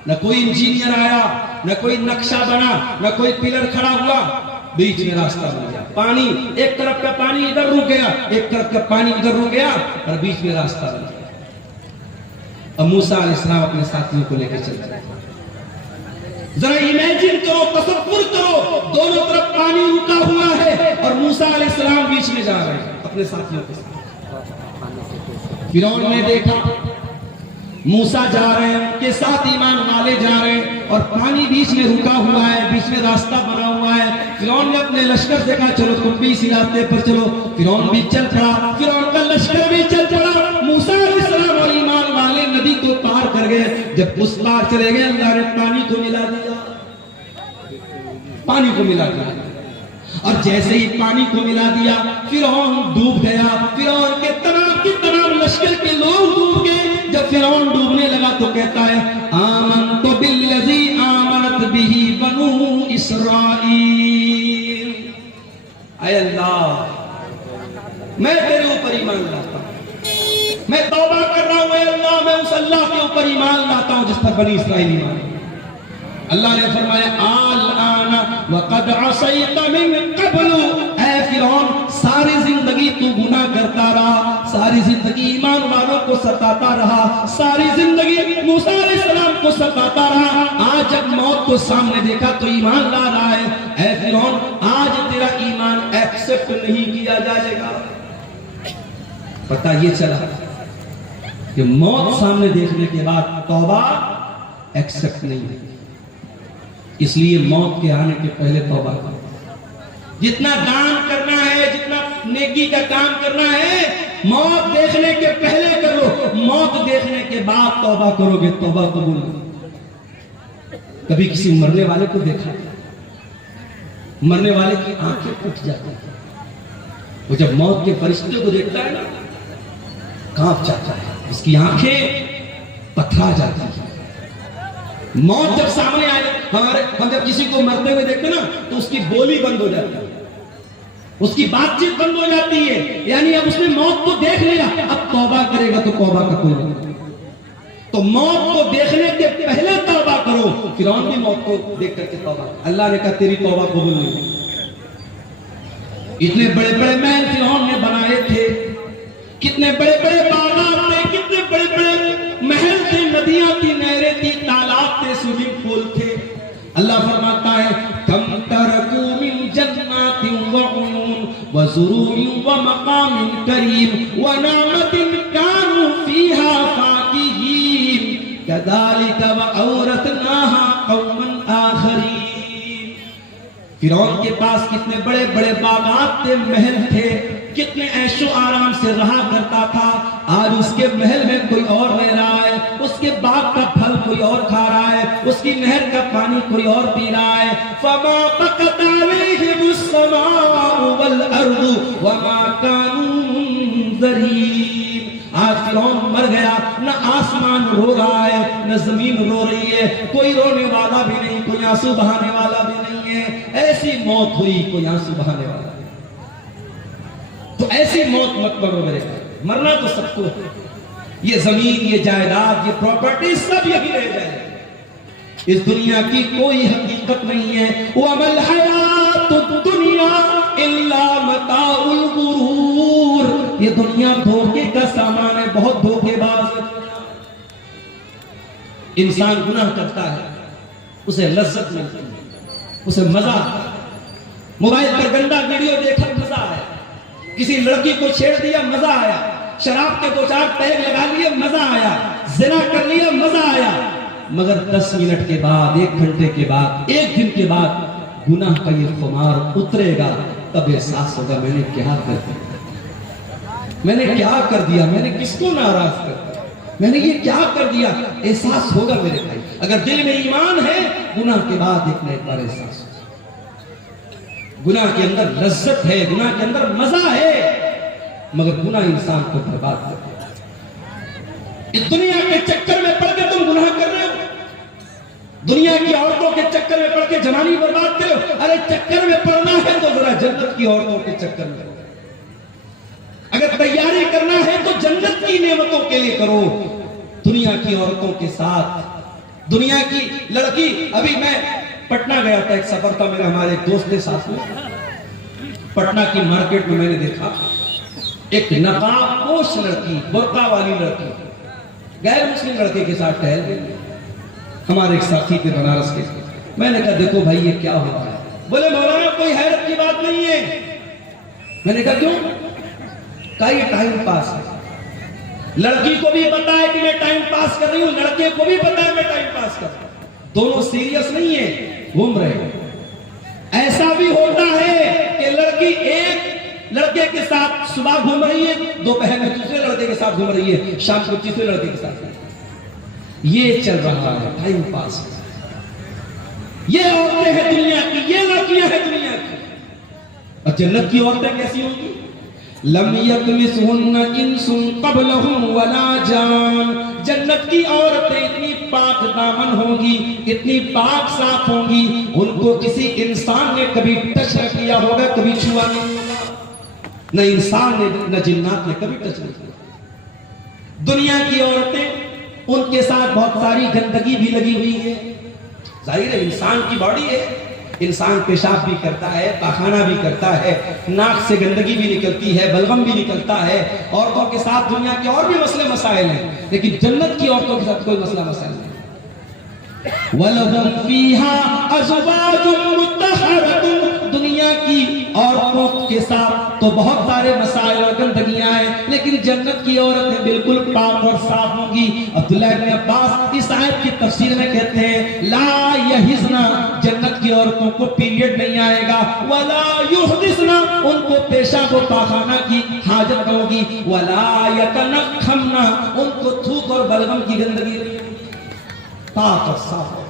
न कोई इंजीनियर आया, न कोई नक्शा बना, न कोई पिलर खड़ा हुआ, बीच में रास्ता बन गया। पानी, एक तरफ का पानी इधर रुक गया, एक तरफ का पानी इधर रुक गया और बीच में रास्ता बन गया। अब मूसा अलैहिस्सलाम अपने साथियों को लेकर चलते। जरा इमेजिन करो, तसव्वुर करो, दोनों तरफ पानी रुका हुआ है और मूसा अलैहिस्सलाम बीच में जा रहे हैं अपने साथियों के साथ। फिरौन ने देखा मूसा जा रहे हैं, उनके साथ ईमान वाले जा रहे हैं और पानी बीच में रुका हुआ है, बीच में रास्ता बना हुआ है। फिरौन ने अपने लश्कर से कहा चलो तुम भी इसी रास्ते पर चलो। फिरौन भी चल पड़ा, फिरौन का लश्कर भी चल पड़ा। मूसा अलैहिस्सलाम और ईमान वाले नदी को पार कर गए। जब उस पार चले गए, अल्लाह ने पानी को मिला दिया, पानी को मिला दिया। और जैसे ही पानी को मिला दिया, फिरौन डूब गया। फिरौन के तमाम लश्कर के लोग डूब गए। जब फिरौन डूबने लगा तो कहता है आमनतु बिल्लज़ी आमनत बिही बनु इस्राईल, ऐ अल्लाह मैं तेरे ऊपर ईमान लाता हूं, मैं तौबा कर रहा हूं, अल्लाह मैं उस अल्लाह के ऊपर ईमान लाता हूं जिस पर बनी इस्राइल ईमान। अल्लाह ने फरमाया आल-आना वक़द असैत मिन क़ब्लु, ऐ फिरौन सारी जिंदगी तू गुनाह करता रहा, सारी जिंदगी ईमान वालों को सताता रहा, सारी जिंदगी मूसा अलैहिस्सलाम को सताता रहा। आज जब मौत को सामने देखा तो ईमान ला रहा है। ऐ फिरौन आज तेरा ईमान एक्सेप्ट नहीं किया जाएगा। पता ये चला कि मौत सामने देखने के बाद तौबा एक्सेप्ट नहीं है। इसलिए मौत के आने के पहले तौबा करो। जितना दान करना है, जितना नेकी का काम करना है, मौत देखने के पहले करो। मौत देखने के बाद तौबा करोगे, तौबा कबूल। कभी किसी मरने वाले को देखा? मरने वाले की आंखें उठ जाती हैं। वो जब मौत के फरिश्ते को देखता है ना, कांप जाता है, उसकी आंखें पथरा जाती है। मौत जब सामने आए, हम जब किसी को मरते हुए देखते ना, तो उसकी बोली बंद हो जाती है, उसकी बातचीत बंद हो जाती है। यानी अब उसने मौत को देख लिया, अब तौबा करेगा तो तौबा कबूल होगी। तो मौत को देखने के पहले तौबा करो। फिरौन भी मौत को देख करके तौबा, अल्लाह ने कहा तेरी तौबा कबूल नहीं। इतने बड़े बड़े महल फिरौन ने बनाए थे, कितने बड़े बड़े बागात थे, कितने बड़े बड़े महल थे, नदियां थी, नहरें थी, तालाब थे, स्विमिंग पूल थे। अल्लाह फरमाता है कम तरकू मिन जन्नातिन व उयून व ज़ुरूइन व मकामिन करीम व नामतिन कानू फीहा फाकिहीन कदालिका व औरतनाहा कौमन आखरीन। फिरौन के पास कितने बड़े बड़े बागात थे, महल थे, कितने ऐशो आराम से रहा करता था। आज उसके महल में कोई और रह रहा है, उसके बाग का फल कोई और खा रहा है, उसकी नहर का पानी कोई और पी रहा है। फमा बकत अलैहिमुस समाउ वल अर्दु वमा कानू मुनज़रीन। आज फिरौन मर गया, न आसमान रो रहा है, न जमीन रो रही है, कोई रोने वाला भी नहीं, कोई आंसू बहाने वाला भी नहीं है। ऐसी मौत हुई, कोई आंसू बहाने वाला। तो ऐसी मौत मत मरो मेरे भाई। मरना तो सबको है। ये जमीन, ये जायदाद, ये प्रॉपर्टी सब यही रह जाए। इस दुनिया की कोई हकीकत नहीं है। वमल हयातुद दुनिया इल्ला मताउल गुरूर। ये दुनिया धोखे का सामान है, बहुत धोखेबाज है। इंसान गुनाह करता है, उसे लज्जत मिलती है, उसे मजा आता है। मोबाइल पर गंदा वीडियो देखकर मजा आया, किसी लड़की को छेड़ दिया, मजा आया, शराब के 2-4 पैग लगा लिए, मजा आया, जिना कर लिया, मजा आया। मगर 10 मिनट के बाद, 1 घंटे के बाद, 1 दिन के बाद गुनाह का ये खुमार उतरेगा, तब एहसास होगा मैंने क्या कर दिया, मैंने क्या कर दिया, मैंने किसको नाराज कर दिया, मैंने ये क्या कर दिया। एहसास होगा मेरे भाई। अगर दिल में ईमान है, गुनाह के बाद एक न एक बार एहसास। गुनाह के अंदर लज्जत है, गुनाह के अंदर मजा है, मगर गुनाह इंसान को बर्बाद कर देता। इस दुनिया के चक्कर में पड़ के तुम गुनाह कर रहे हो, दुनिया की औरतों के चक्कर में पड़ के जवानी बर्बाद कर रहे हो। अरे चक्कर में पड़ना है तो जरा जन्नत की औरतों के चक्कर में, अगर तैयारी करना है तो जन्नत की नेमतों के लिए करो। दुनिया की औरतों के साथ, दुनिया की लड़की। अभी मैं पटना गया था, एक सफर था मेरा हमारे दोस्त के साथ में। पटना की मार्केट में मैंने देखा एक नकाबपोश लड़की, बुर्का वाली लड़की, गैर मुस्लिम लड़के के साथ टहल गई। हमारे एक साथी थे बनारस के। मैंने कहा देखो भाई ये क्या हो रहा है। बोले मौलाना कोई हैरत की बात नहीं है। मैंने कहा क्यों? कहा ये टाइम पास है। लड़की को भी पता है कि मैं टाइम पास कर रही हूं, लड़के को भी पता है मैं टाइम पास कर रही हूं। दोनों सीरियस नहीं है, घूम रहे। ऐसा भी होता है कि लड़की एक लड़के के साथ सुबह घूम रही है, दोपहर में दूसरे लड़के के साथ घूम रही है, शाम को तीसरे लड़के के साथ। ये चल रहा है टाइम पास। ये औरतें हैं दुनिया की, ये लड़कियां हैं दुनिया की। और जन्नत की औरतें कैसी होंगी? लम यतमिसहुन्ना इंसुन क़ब्लहुम वला जान। जन्नत की औरतें इतनी पाक दामन होंगी, इतनी पाक साफ होंगी, उनको किसी इंसान ने कभी टच न किया होगा, कभी छुआ नहीं होगा, न इंसान ने न जिन्नात ने कभी टच नहीं किया। दुनिया की औरतें, उनके साथ बहुत सारी गंदगी भी लगी हुई है। जाहिर है इंसान की बॉडी है, इंसान पेशाब भी करता है, पाखाना भी करता है, नाक से गंदगी भी निकलती है, बलगम भी निकलता है। औरतों के साथ दुनिया के और भी मसले मसाइल हैं, लेकिन जन्नत की औरतों के साथ कोई मसला मसाइल नहीं। वलहुम फीहा अज़वाजुम मुत्तहरतुन। दुनिया की औरतों के साथ तो बहुत सारे मसाइल और गंदगियां हैं, लेकिन जन्नत की औरतें बिल्कुल पाक और साफ होंगी। अब्दुल्लाह इब्न अब्बास इस आयत की तफसीर में कहते हैं, ला यहिज़ना, जन्नत की औरतों को पीरियड नहीं आएगा, वला युहदिसना, उनको पेशाब और पाखाना की हाजत न होगी, वला यतनखमना, उनको थूक और बलगम की गंदगी नहीं होगी, पाक और साफ।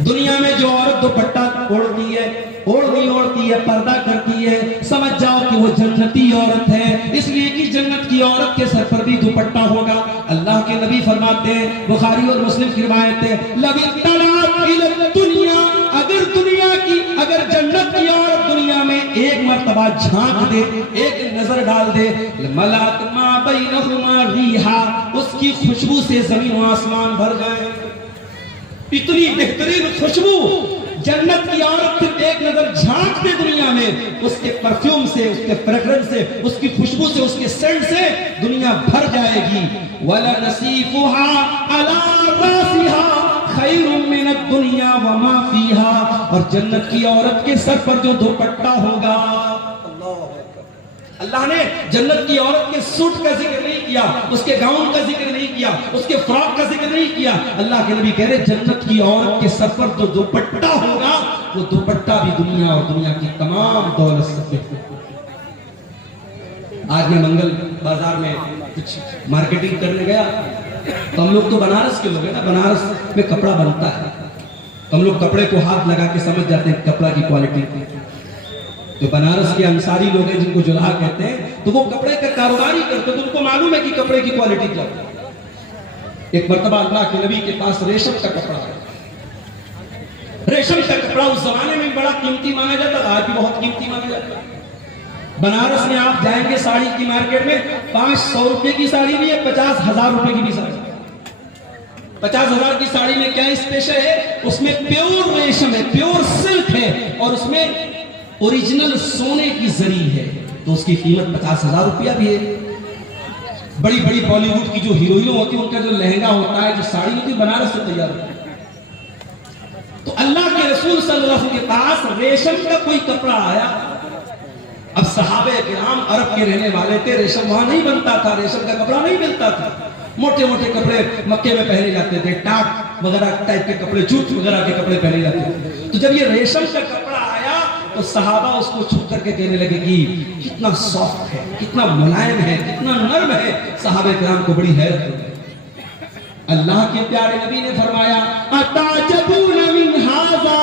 दुनिया में जो औरत दुपट्टा ओढ़ती है, ओढ़ती है, पर्दा करती है, समझ जाओ कि वो जन्नती औरत है, इसलिए कि जन्नत की औरत के सर पर भी दुपट्टा होगा। अल्लाह के नबी फरमाते हैं, बुखारी और मुस्लिम की रिवायत है, दुनिया, अगर जन्नत की औरत दुनिया में एक मर्तबा झांक दे, एक नजर डाल दे, मलात मा बैनहुमा रिहा, उसकी खुशबू से जमीन और आसमान भर जाए। इतनी बेहतरीन खुशबू जन्नत की औरत सिर्फ एक नजर झांक दे दुनिया में, उसके परफ्यूम से, उसके फ्रेग्रेंस से, उसकी खुशबू से, उसके सेंट से दुनिया भर जाएगी। वला नसीफुहा अला रासिहा खैरुम मिन दुनिया व मा फीहा, और जन्नत की औरत के सर पर जो दुपट्टा होगा, अल्लाह ने जन्नत की औरत के सूट का जिक्र नहीं किया, उसके गाउन का जिक्र नहीं किया, उसके फ्रॉक का जिक्र नहीं किया। अल्लाह के नबी कह रहे जन्नत की औरत के सर पर जो दुपट्टा होगा, वो दुपट्टा भी दुनिया और दुनिया की तमाम दौलत से। आज मैं मंगल बाजार में कुछ मार्केटिंग करने गया, तो हम लोग तो बनारस के लोग हैं ना, बनारस में कपड़ा बनता है, तो हम लोग कपड़े को हाथ लगा के समझ जाते हैं कपड़ा की क्वालिटी। जो बनारस के अंसारी लोग हैं, जिनको जुल्हा कहते हैं, तो वो कपड़े का कारोबार ही करते हैं, तो उनको मालूम है कि कपड़े की क्वालिटी क्या है। एक मर्तबा अल्लाह के नबी के पास रेशम का कपड़ा है। रेशम का कपड़ा उस जमाने में बड़ा कीमती माना जाता था, आज भी बहुत कीमती माना जाता है। बनारस में आप जाएंगे साड़ी की मार्केट में, 500 रुपए की साड़ी भी है, 50,000 रुपए की भी साड़ी। 50,000 की साड़ी में क्या स्पेशल है, उसमें प्योर रेशम है, प्योर सिल्क है, और उसमें ओरिजिनल सोने की जरी है, तो उसकी कीमत 50,000 रुपया भी है। बड़ी बड़ी बॉलीवुड की जो हीरोइन होती है, उनका जो लहंगा होता है, जो साड़ी होती है, बनारस से तैयार होती है। तो अल्लाह के रसूल सल्लल्लाहु अलैहि वसल्लम के पास रेशम का कोई कपड़ा आया। अब सहाबे किराम अरब के रहने वाले थे, रेशम वहां नहीं बनता था, रेशम का कपड़ा नहीं मिलता था। मोटे मोटे कपड़े मक्के में पहने जाते थे, टाट वगैरह टाइप के कपड़े, जूट वगैरह के कपड़े पहने जाते थे। तो जब ये रेशम का कपड़ा आया, तो सहाबा उसको छू करके कहने लगे कि कितना सॉफ्ट है, कितना मुलायम है, कितना नर्म है। सहाबे किराम को बड़ी हैरत हो गई। अल्लाह के प्यारे नबी ने फरमाया, अताजबून मिन हाज़ा,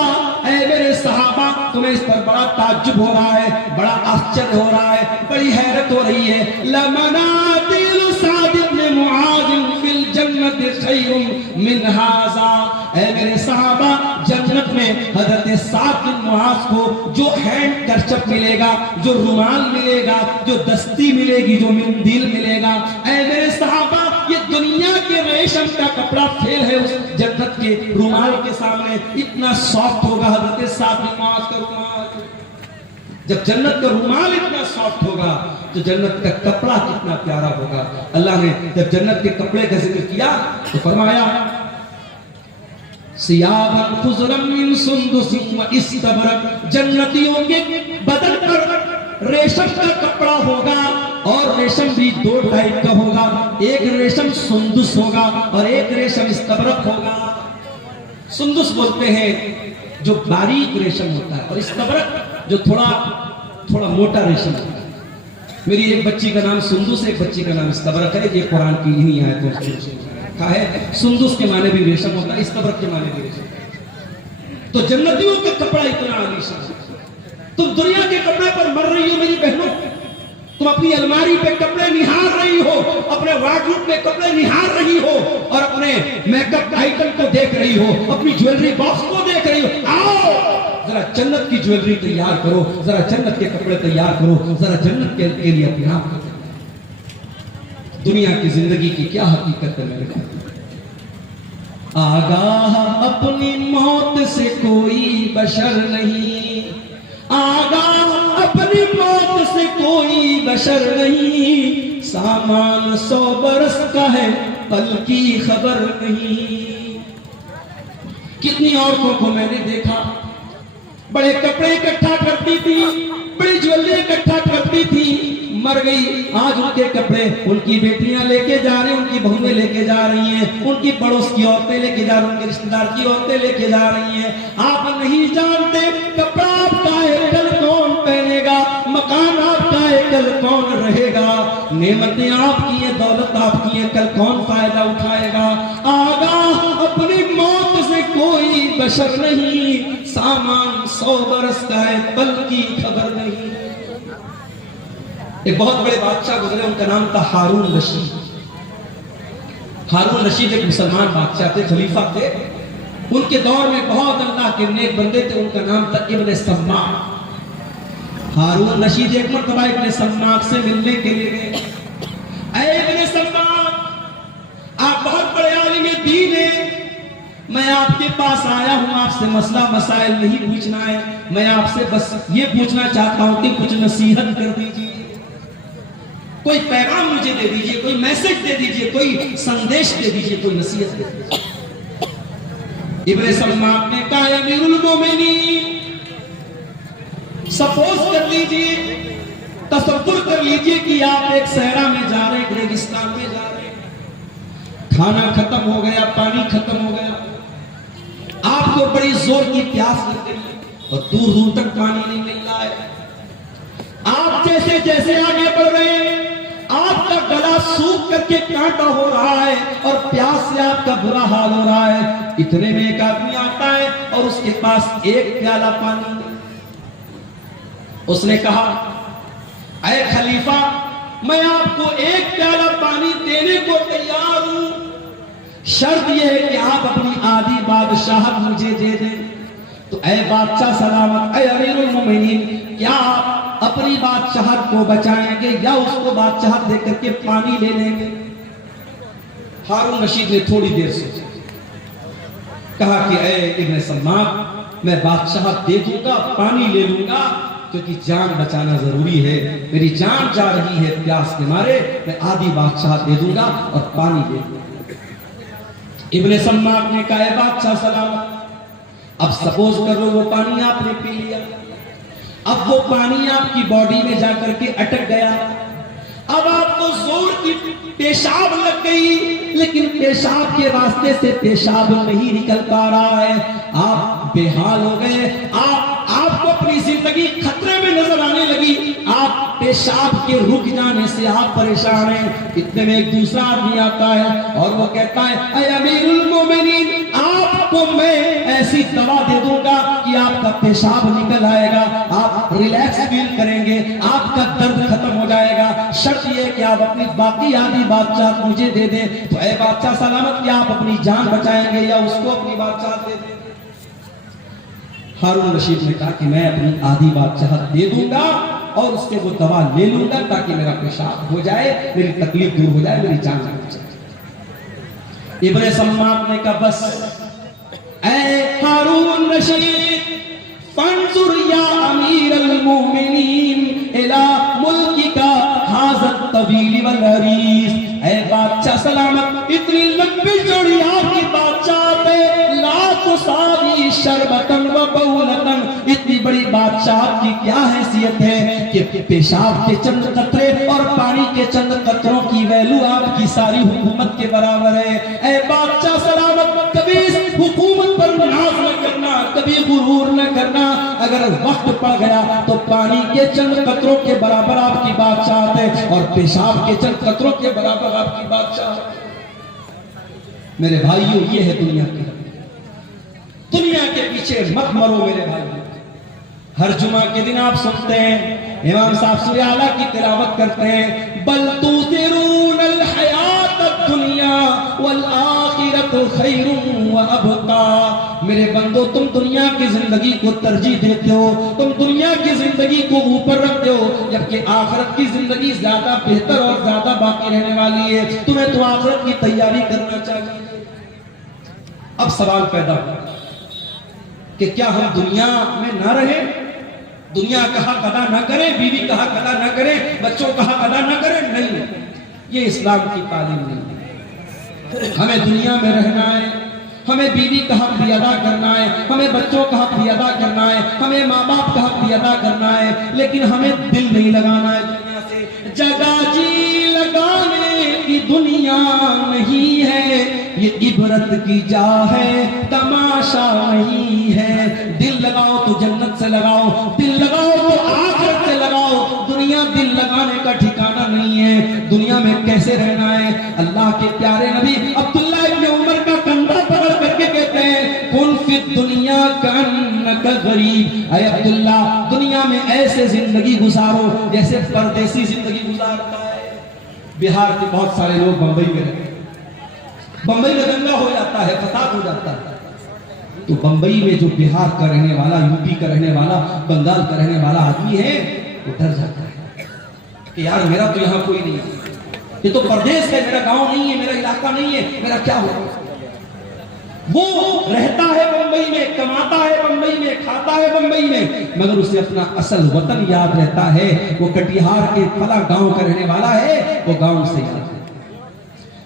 ऐ मेरे सहाबा, तुम्हें इस पर बड़ा ताज्जुब हो रहा है, बड़ा आश्चर्य हो रहा है, बड़ी हैरत हो रही है। लमनातिल साद इब्न मुआज़ फिल जन्नत खैरुम मिन हाज़ा, ऐ मेरे सहाबा, जन्नत में हजरत साद बिन मुआज़ को जो हैंड करचप मिलेगा, जो रुमाल मिलेगा, जो दस्ती मिलेगी, जो मंदिल मिलेगा, ऐ मेरे सहाबा, ये दुनिया के रेशम का कपड़ा फेल है उस जन्नत के रुमाल के सामने। इतना सॉफ्ट होगा हजरत साद बिन मुआज़ का रुमाल। जब जन्नत का रुमाल इतना सॉफ्ट होगा, तो जन्नत का कपड़ा कितना प्यारा होगा। अल्लाह ने जब जन्नत के कपड़े का जिक्र किया तो फरमाया, सियाबन खुज़रम मिन सुंदुसिन व इस्तबरक, जन्नतियों के बदन पर रेशम का कपड़ा होगा, और रेशम भी दो टाइप का होगा, एक रेशम सुंदुस होगा और एक रेशम इस्तबरक होगा। सुंदुस बोलते हैं जो बारीक रेशम होता है, और इस्तबरक जो थोड़ा मोटा रेशम होता है। मेरी एक बच्ची का नाम सुंदुस, एक बच्ची का नाम इस्तबरक है। ये कुरान की इन्हीं आयतों से कहा है। सुंदुस के माने भी रेशम होता है, इस्तबरक के माने भी रेशम। तो जन्नतियों का कपड़ा इतना आलीशान। तुम दुनिया के कपड़े पर मर रही हो मेरी बहनों, तुम अपनी अलमारी पे कपड़े निहार रही हो, अपने वार्डरोब में कपड़े निहार रही हो, और अपने मेकअप आइटम को देख रही हो, अपनी ज्वेलरी बॉक्स को देख रही हो। आओ जरा जन्नत की ज्वेलरी तैयार करो, जरा जन्नत के कपड़े तैयार करो, जरा जन्नत के लिए अपने आप करो। दुनिया की जिंदगी की क्या हकीकत है मेरे भाई? आगाह अपनी मौत से कोई बशर नहीं, आगाह अपनी मौत से कोई बशर नहीं, सामान 100 बरस का है कल की खबर नहीं। कितनी औरतों को मैंने देखा बड़े कपड़े इकट्ठा करती थी, बड़ी ज्वेलरी इकट्ठा करती थी, मर गई। आज उनके कपड़े उनकी बेटियां लेके जा रही, उनकी बहुएं लेके जा रही हैं, उनकी पड़ोस की औरतें लेके जा रही, उनके रिश्तेदार की औरतें लेके जा रही हैं। आप नहीं जानते कपड़ा आपका है, कल कौन पहनेगा, मकान आपका है, कल कौन रहेगा, नेमतें आपकी है, दौलत आपकी है, कल कौन फायदा उठाएगा। आगाह अपनी मौत से कोई बशर नहीं, सामान 100 बरस का है, पल की खबर नहीं। एक बहुत बड़े बादशाह गुजरे, उनका नाम था हारून रशीद। हारून रशीद एक मुसलमान बादशाह थे, खलीफा थे। उनके दौर में बहुत अल्लाह के नेक बंदे थे, उनका नाम था इब्ने सम्माक। हारून रशीद एक मरतबा इब्ने सम्माक से मिलने के लिए गए। ऐ इब्ने सम्माक, आप बहुत बड़े आलिम दीन हैं, मैं आपके पास आया हूं, आपसे मसला मसाइल नहीं पूछना है, मैं आपसे बस ये पूछना चाहता हूं कि कुछ नसीहत कर दीजिए, कोई पैगाम मुझे दे दीजिए, कोई मैसेज दे दीजिए, कोई संदेश दे दीजिए, कोई नसीहत दे दीजिए। इब्ने सम्माक ने कहा, अमीरुल मोमिनीन, सपोज कर लीजिए, तसव्वुर कर लीजिए कि आप एक सहरा में जा रहे, एक रेगिस्तान में जा रहे, खाना खत्म हो गया, पानी खत्म हो गया, आपको बड़ी जोर की प्यास लग गई और दूर दूर तक पानी नहीं मिल रहा है। आप जैसे जैसे आगे बढ़ रहे हैं, आपका गला सूख करके कांटा हो रहा है और प्यास से आपका बुरा हाल हो रहा है। इतने में एक आदमी आता है और उसके पास एक प्याला पानी। उसने कहा, ऐ खलीफा, मैं आपको एक प्याला पानी देने को तैयार हूं, शर्त यह है कि आप अपनी आधी बादशाहत मुझे दे दें। तो ऐ बादशाह सलामत, ऐ अमीरुल मोमिनीन, क्या आप अपनी बादशाहत को बचाएंगे या उसको बादशाहत देकर के पानी ले लेंगे? हारून रशीद ने थोड़ी देर सोचा, कहा कि ऐ इब्ने सम्माक, मैं बादशाहत दे दूंगा, पानी ले लूंगा, क्योंकि जान बचाना जरूरी है, मेरी जान जा रही है प्यास के मारे, मैं आधी बादशाहत दे दूंगा और पानी ले लूंगा। इब्ने सम्माक ने कहा, बादशाह सलामत, अब सपोज कर लो वो पानी आपने पी लिया, अब वो पानी आपकी बॉडी में जाकर के अटक गया, अब आपको जोर की पेशाब लग गई, लेकिन पेशाब के रास्ते से पेशाब नहीं निकल पा रहा है, आप बेहाल हो गए, आपको अपनी जिंदगी खतरे में नजर आने लगी, आप पेशाब के रुक जाने से आप परेशान हैं। इतने में एक दूसरा आदमी आता है और वो कहता है, ऐ अमीरुल मोमिनीन, आपको मैं ऐसी दवा दे दूंगा कि आपका पेशाब निकल आएगा, आप रिलैक्स फील करेंगे, आपका दर्द खत्म हो जाएगा, शर्त ये कि आप अपनी बाकी आधी बादशाह मुझे दे दें। तो ऐ बादशाह सलामत, क्या आप अपनी जान बचाएंगे या उसको अपनी बादशाह दे दें? हारून रशीद ने कहा कि मैं अपनी आधी बादशाह दे दूंगा और उससे वो दवा ले लूंगा ताकि मेरा पेशाब हो जाए, मेरी तकलीफ दूर हो जाए, मेरी जान बच जाए। इब्ने सम्माक ने कहा, बस ऐ हारून रशीद, फंजुर या अमीरुल मोमिनीन इला मुल्किका हाज़त तवील वल अरीस। ऐ बादशाह सलामत, इतनी लंबी चौड़ी आपकी बादशाह पे ला तुसावी शरबतन व बौलतन, इतनी बड़ी बादशाह की क्या हैसियत है कि पेशाब के चंद कतरे और पानी के चंद कतरों की वैल्यू आपकी सारी हुकूमत के बराबर है। ऐ बादशाह सलामत, कभी इस हुकूमत पर नाज न करना, कभी गुरूर न करना, अगर वक्त पड़ गया तो पानी के चंद कतरों के बराबर आपकी बादशाह है और पेशाब के चंद कतरों के बराबर आपकी बादशाह है। मेरे भाइयों, ये है दुनिया की, दुनिया के पीछे मत मरो मेरे भाई। हर जुमा के दिन आप सुनते हैं इमाम साहब सूरह आला की तिलावत करते हैं, बल तुसिरूनल हयातद दुनिया वल आखिरतु खैरुन व अबका। मेरे बंदो, तुम दुनिया की जिंदगी को तरजीह देते हो, तुम दुनिया की जिंदगी को ऊपर रखते हो, जबकि आखिरत की जिंदगी ज्यादा बेहतर और ज्यादा बाकी रहने वाली है। तुम्हें तो आखिरत की तैयारी करना चाहिए। अब सवाल पैदा हुआ कि क्या हम दुनिया में ना रहें, दुनिया का हक अदा ना करें, बीवी का हक अदा ना करें, बच्चों का हक अदा ना करें? नहीं, ये इस्लाम की तालीम नहीं है। हमें दुनिया में रहना है, हमें बीवी का हक भी अदा करना है, हमें बच्चों का हक भी अदा करना है, हमें माँ बाप का हक भी अदा करना है, लेकिन हमें दिल नहीं लगाना है दुनिया से। जगह जी लगाने की दुनिया नहीं है, ये इबरत की जा है, तमाशा नहीं है। दिल लगाओ तो जन्नत से लगाओ, दिल लगाओ तो आखिरत से लगाओ। दुनिया दिल लगाने का ठिकाना नहीं है। दुनिया में कैसे रहना है? अल्लाह के प्यारे नबी अब्दुल्लाह इब्न उमर का कंधा पकड़ करके कहते हैं, कुन फी दुनिया कन्नका गरीब। अरे अब्दुल्ला, दुनिया में ऐसे जिंदगी गुजारो जैसे परदेसी जिंदगी गुजारता है। बिहार के बहुत सारे लोग बंबई में रहते हैं, बंबई में दंगा हो जाता है, फसाद हो जाता है, तो बंबई में जो बिहार का रहने वाला, यूपी का रहने वाला, बंगाल का रहने वाला आदमी है, वो डर जाता है कि यार मेरा तो यहाँ कोई नहीं है, ये तो प्रदेश है, मेरा गांव नहीं है, मेरा इलाका नहीं है, मेरा क्या होगा। वो रहता है बंबई में, कमाता है बंबई में, खाता है बंबई में, मगर उसे अपना असल वतन याद रहता है। वो कटिहार के फला गांव का रहने वाला है, वो गांव से याद है।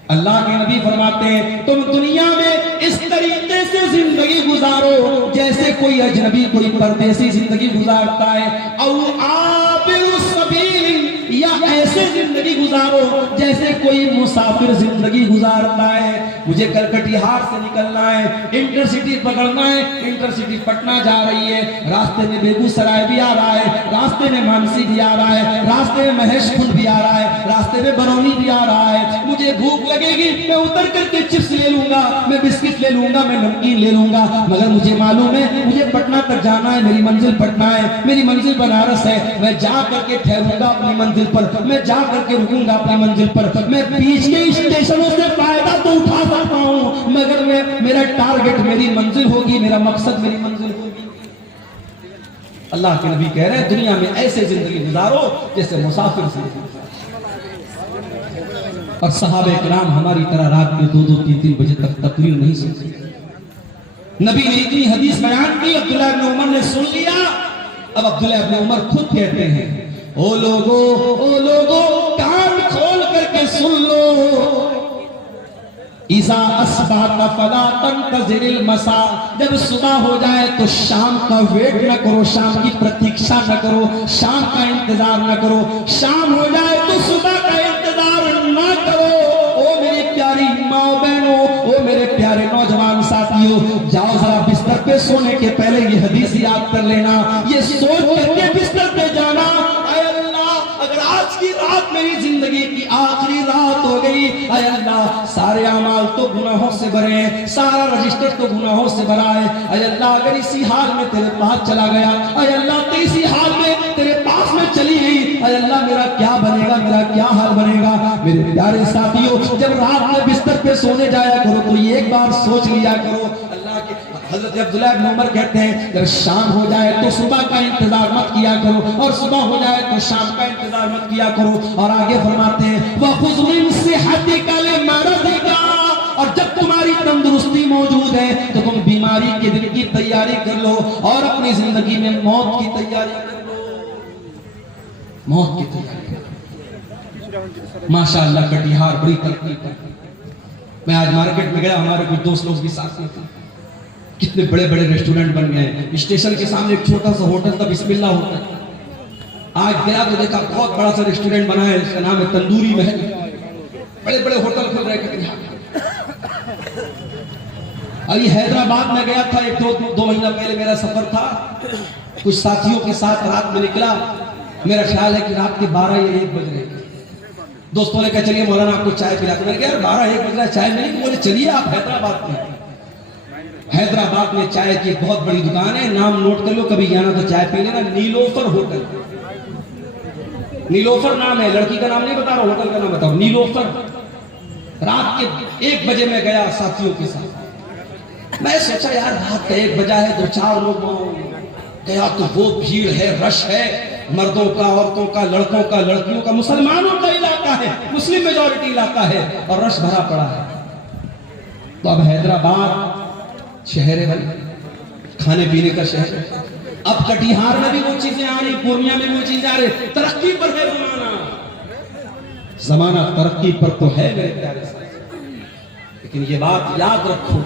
अल्लाह के नबी फरमाते हैं, तुम दुनिया में इस तरीके से जिंदगी गुजारो जैसे कोई अजनबी, कोई परदेसी जिंदगी गुजारता है। और आबिरु सबील, या ऐसे जिंदगी गुजारो जैसे कोई मुसाफिर जिंदगी गुजारता है। मुझे कल कटिहार से निकलना है, इंटरसिटी पकड़ना है, इंटरसिटी पटना जा रही है, रास्ते में बेगूसराय भी आ रहा है, रास्ते में मानसी भी आ रहा है, रास्ते में महेशखुंड भी आ रहा है, रास्ते में बरौनी भी आ रहा है। मुझे भूख लगेगी, मैं उतर करके चिप्स ले लूंगा, मैं बिस्किट ले लूंगा, मैं नमकीन ले लूंगा, मगर मुझे मालूम है मुझे पटना तक जाना है, मेरी मंजिल पटना है, मेरी मंजिल बनारस है। मैं जा करके ठहरूंगा अपनी मंजिल पर, मैं जा करके रुकूंगा अपनी मंजिल पर। मैं बीच के स्टेशनों से फायदा तो उठा सकता हूं, मगर मेरा टारगेट मेरी मंजिल होगी, मेरा मकसद मेरी मंजिल होगी। अल्लाह के नबी कह रहे हैं, दुनिया में ऐसे जिंदगी गुजारो जैसे मुसाफिर जिंदगी। और सहाबे किराम हमारी तरह रात में 2-2, 3-3 बजे तक तकरीर नहीं सुनते। नबी ने इतनी हदीस बयान की, अब्दुल्लाह इब्न उमर ने सुन लिया। अब अब्दुल्लाह इब्न उमर खुद कहते हैं, ओ लोगो कान खोल करके सुन लो। इज़ा अस्बाता फला तंतज़िरिल मसा, जब सुबह हो जाए तो शाम का वेट न करो, शाम की प्रतीक्षा न करो, शाम का इंतजार न करो। शाम हो जाए तो सुबह का इंतजार न करो। ओ मेरी प्यारी माँ बहनों, ओ मेरे प्यारे नौजवान साथियों, जाओ जरा बिस्तर पे सोने के पहले ये हदीस याद कर लेना, ये सोच करके बिस्तर पे जाना, अगर आज की रात मेरी जिंदगी की आखिरी रात हो गई, अय अल्लाह सारे अमाल तो गुनाहों से भरे हैं, सारा रजिस्टर तो गुनाहों से भरा है। अय अल्लाह अगर इसी हाल में तेरे पास चला गया, अय अल्लाह तो इसी हाल में तेरे पास में चली गई, अय अल्लाह मेरा क्या बनेगा, मेरा क्या हाल बनेगा। मेरे प्यारे साथियों, जब रात में बिस्तर पे सोने जाया करो तो एक बार सोच लिया करो। अल्लाह के हजरत अब्दुल्लाह इब्न उमर कहते हैं, जब शाम हो जाए तो सुबह का इंतजार मत किया करो, और सुबह हो जाए तो शाम का इंतजार मत किया करो। और आगे फरमाते हैं, वखुज़ मिन सिहतिका लिमरदिका, और जब तुम्हारी तंदुरुस्ती मौजूद है तो तुम बीमारी के दिन की तैयारी कर लो, और अपनी जिंदगी में मौत की तैयारी कर लो, मौत की तैयारी। माशाअल्लाह कटिहार बड़ी तरक्की कर। मैं आज मार्केट में गया, हमारे कुछ दोस्त लोग भी साथ में थे, कितने बड़े बड़े रेस्टोरेंट बन गए। स्टेशन के सामने एक छोटा सा होटल था, बिस्मिल्लाह होटल। आज गया तो देखा बहुत बड़ा सा रेस्टोरेंट बना है, इसका नाम है तंदूरी महल। बड़े बड़े होटल खुल रहे हैं। अभी हैदराबाद में गया था, 1-2 महीना पहले मेरा सफर था, कुछ साथियों के साथ रात में निकला। मेरा ख्याल है कि रात के 12 या 1 बज रहे। दोस्तों ने कहा चलिए मौलाना आपको चाय पिलाते। मैंने कहा यार 12-1 बज रहा है, चाय नहीं। बोले चलिए आप हैदराबाद में। हैदराबाद में चाय की बहुत बड़ी दुकान है, नाम नोट कर लो, कभी जाना तो चाय पी लेना, नीलोफर होटल। नीलोफर नाम है, लड़की का नाम नहीं बता रहा, होटल का नाम बताओ, नीलोफर। रात के 1 बजे में गया साथियों के साथ। मैं सोचा यार रात का 1 बजा है, 2-4 लोग गया तो वो भीड़ है, रश है, मर्दों का, औरतों का, लड़कों का, लड़कियों का, मुसलमानों का इलाका है, मुस्लिम मेजॉरिटी इलाका है, और रश भरा पड़ा है। तो अब हैदराबाद शहर है भाई, खाने पीने का शहर है। अब कटिहार में भी वो चीजें आ रही, पूर्णिया में भी वो चीजें आ रही। तरक्की पर है जमाना, जमाना तरक्की पर तो है मेरे प्यारे साथ। लेकिन ये बात याद रखो,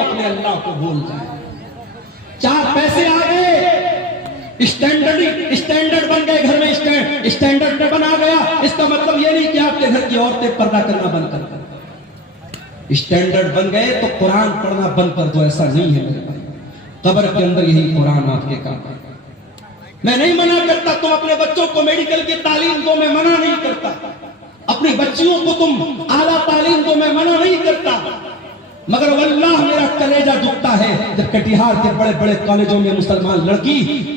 हम अपने अल्लाह को भूल जाए। 4 पैसे आ गए, स्टैंडर्ड बन गए, घर में स्टैंडर्ड बना गया। इसका मतलब ये नहीं कि आपके घर की औरतें पर्दा करना बंद कर दें। स्टैंडर्ड बन गए तो कुरान पढ़ना बंद कर दो, ऐसा नहीं है मेरे भाई। कब्र के अंदर यही कुरान आपके काम है। मैं नहीं मना करता तुम अपने बच्चों को मेडिकल की तालीम दो, मैं मना नहीं करता। अपनी बच्चियों को तुम आला तालीम दो, मैं मना नहीं करता। मगर वल्लाह मेरा कलेजा दुखता है जब कटिहार के बड़े बड़े कॉलेजों में मुसलमान लड़की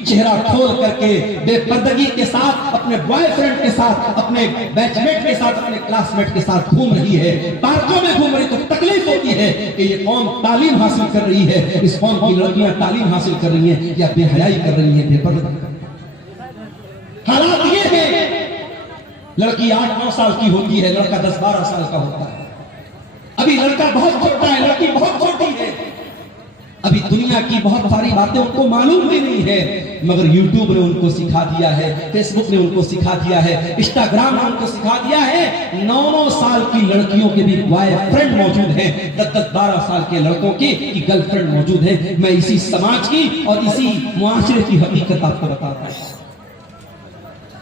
चेहरा खोल करके बेपर्दगी के साथ अपने बॉयफ्रेंड के साथ, अपने बैचमेट के साथ, अपने क्लासमेट के साथ घूम रही है, पार्कों में घूम रही। तो तकलीफ होती है कि ये कौम तालीम हासिल कर रही है, इस कौम की लड़कियां तालीम हासिल कर रही हैं या बेहयाई कर रही है, बेपर्दगी। हालात ये है, लड़की 8-9 साल की होती है, लड़का 10-12 साल का होता है। अभी लड़का बहुत छोटा है, लड़की बहुत छोटी है। अभी दुनिया की बहुत सारी बातें उनको मालूम भी नहीं है, मगर यूट्यूब ने उनको सिखा दिया है, फेसबुक ने उनको सिखा दिया है, इंस्टाग्राम ने उनको सिखा दिया है। 9-9 साल की लड़कियों के भी बॉयफ्रेंड मौजूद हैं, 10-12 साल के लड़कों की गर्लफ्रेंड मौजूद है। मैं इसी समाज की और इसी मुआशरे की हकीकत आपको बताता हूं।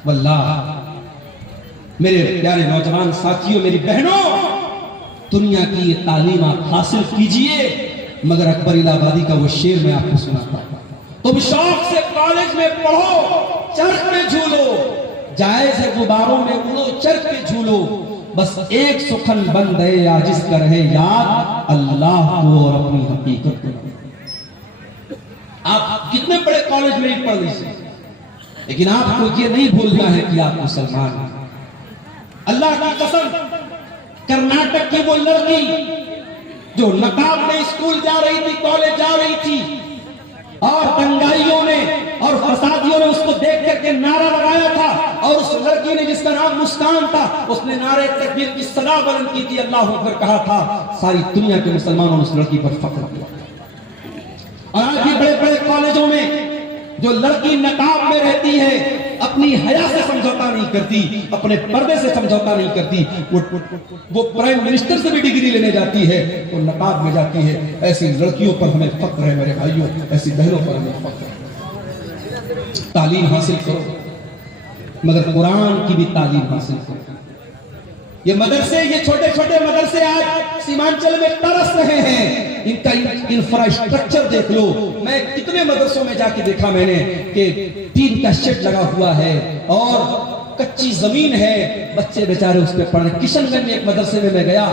वल्लाह मेरे प्यारे नौजवान साथियों, मेरी बहनों, दुनिया की ये तालीम आप हासिल कीजिए, मगर अकबर इलाहाबादी का वो शेर मैं आपको सुनाता हूं। तुम शौक से कॉलेज में पढ़ो, चर्च में झूलो, जायज है गुब्बारों में उड़ो, चर्च में झूलो, बस एक सुखन बंद है आजिज कर है याद अल्लाह को और अपनी हकीकत को। आप कितने बड़े कॉलेज में ही पढ़ लीजिए, लेकिन आपको ये नहीं भूलना है कि आप मुसलमान हैं। अल्लाह की कसम, कर्नाटक की वो लड़की जो नकाब में स्कूल जा रही थी, कॉलेज जा रही थी, और दंगाइयों ने और फसादियों ने उसको देख करके नारा लगाया था, और उस लड़की ने जिसका नाम मुस्कान था, उसने नारे तकबीर की सदा बुलंद की थी, अल्लाह अकबर कहा था। सारी दुनिया के मुसलमानों ने उस लड़की पर फख्र किया। और आज भी बड़े बड़े कॉलेजों में जो लड़की नकाब में रहती है, अपनी हया से समझौता नहीं करती, अपने पर्दे से समझौता नहीं करती, वो प्राइम मिनिस्टर से भी डिग्री लेने जाती है, वो नकाब में जाती है। ऐसी लड़कियों पर हमें फख्र है मेरे भाइयों, ऐसी बहनों पर हमें फख्र है। तालीम हासिल करो, मगर कुरान की भी तालीम हासिल करो। ये मदरसे, ये छोटे छोटे मदरसे आज सीमांचल में तरस रहे हैं, इनका इंफ्रास्ट्रक्चर देख लो। मैं कितने मदरसों में जाके देखा मैंने कि टीन का शेड लगा हुआ है और कच्ची जमीन है, बच्चे बेचारे उस पर पढ़ रहे। किशनगंज में एक मदरसे में मैं गया,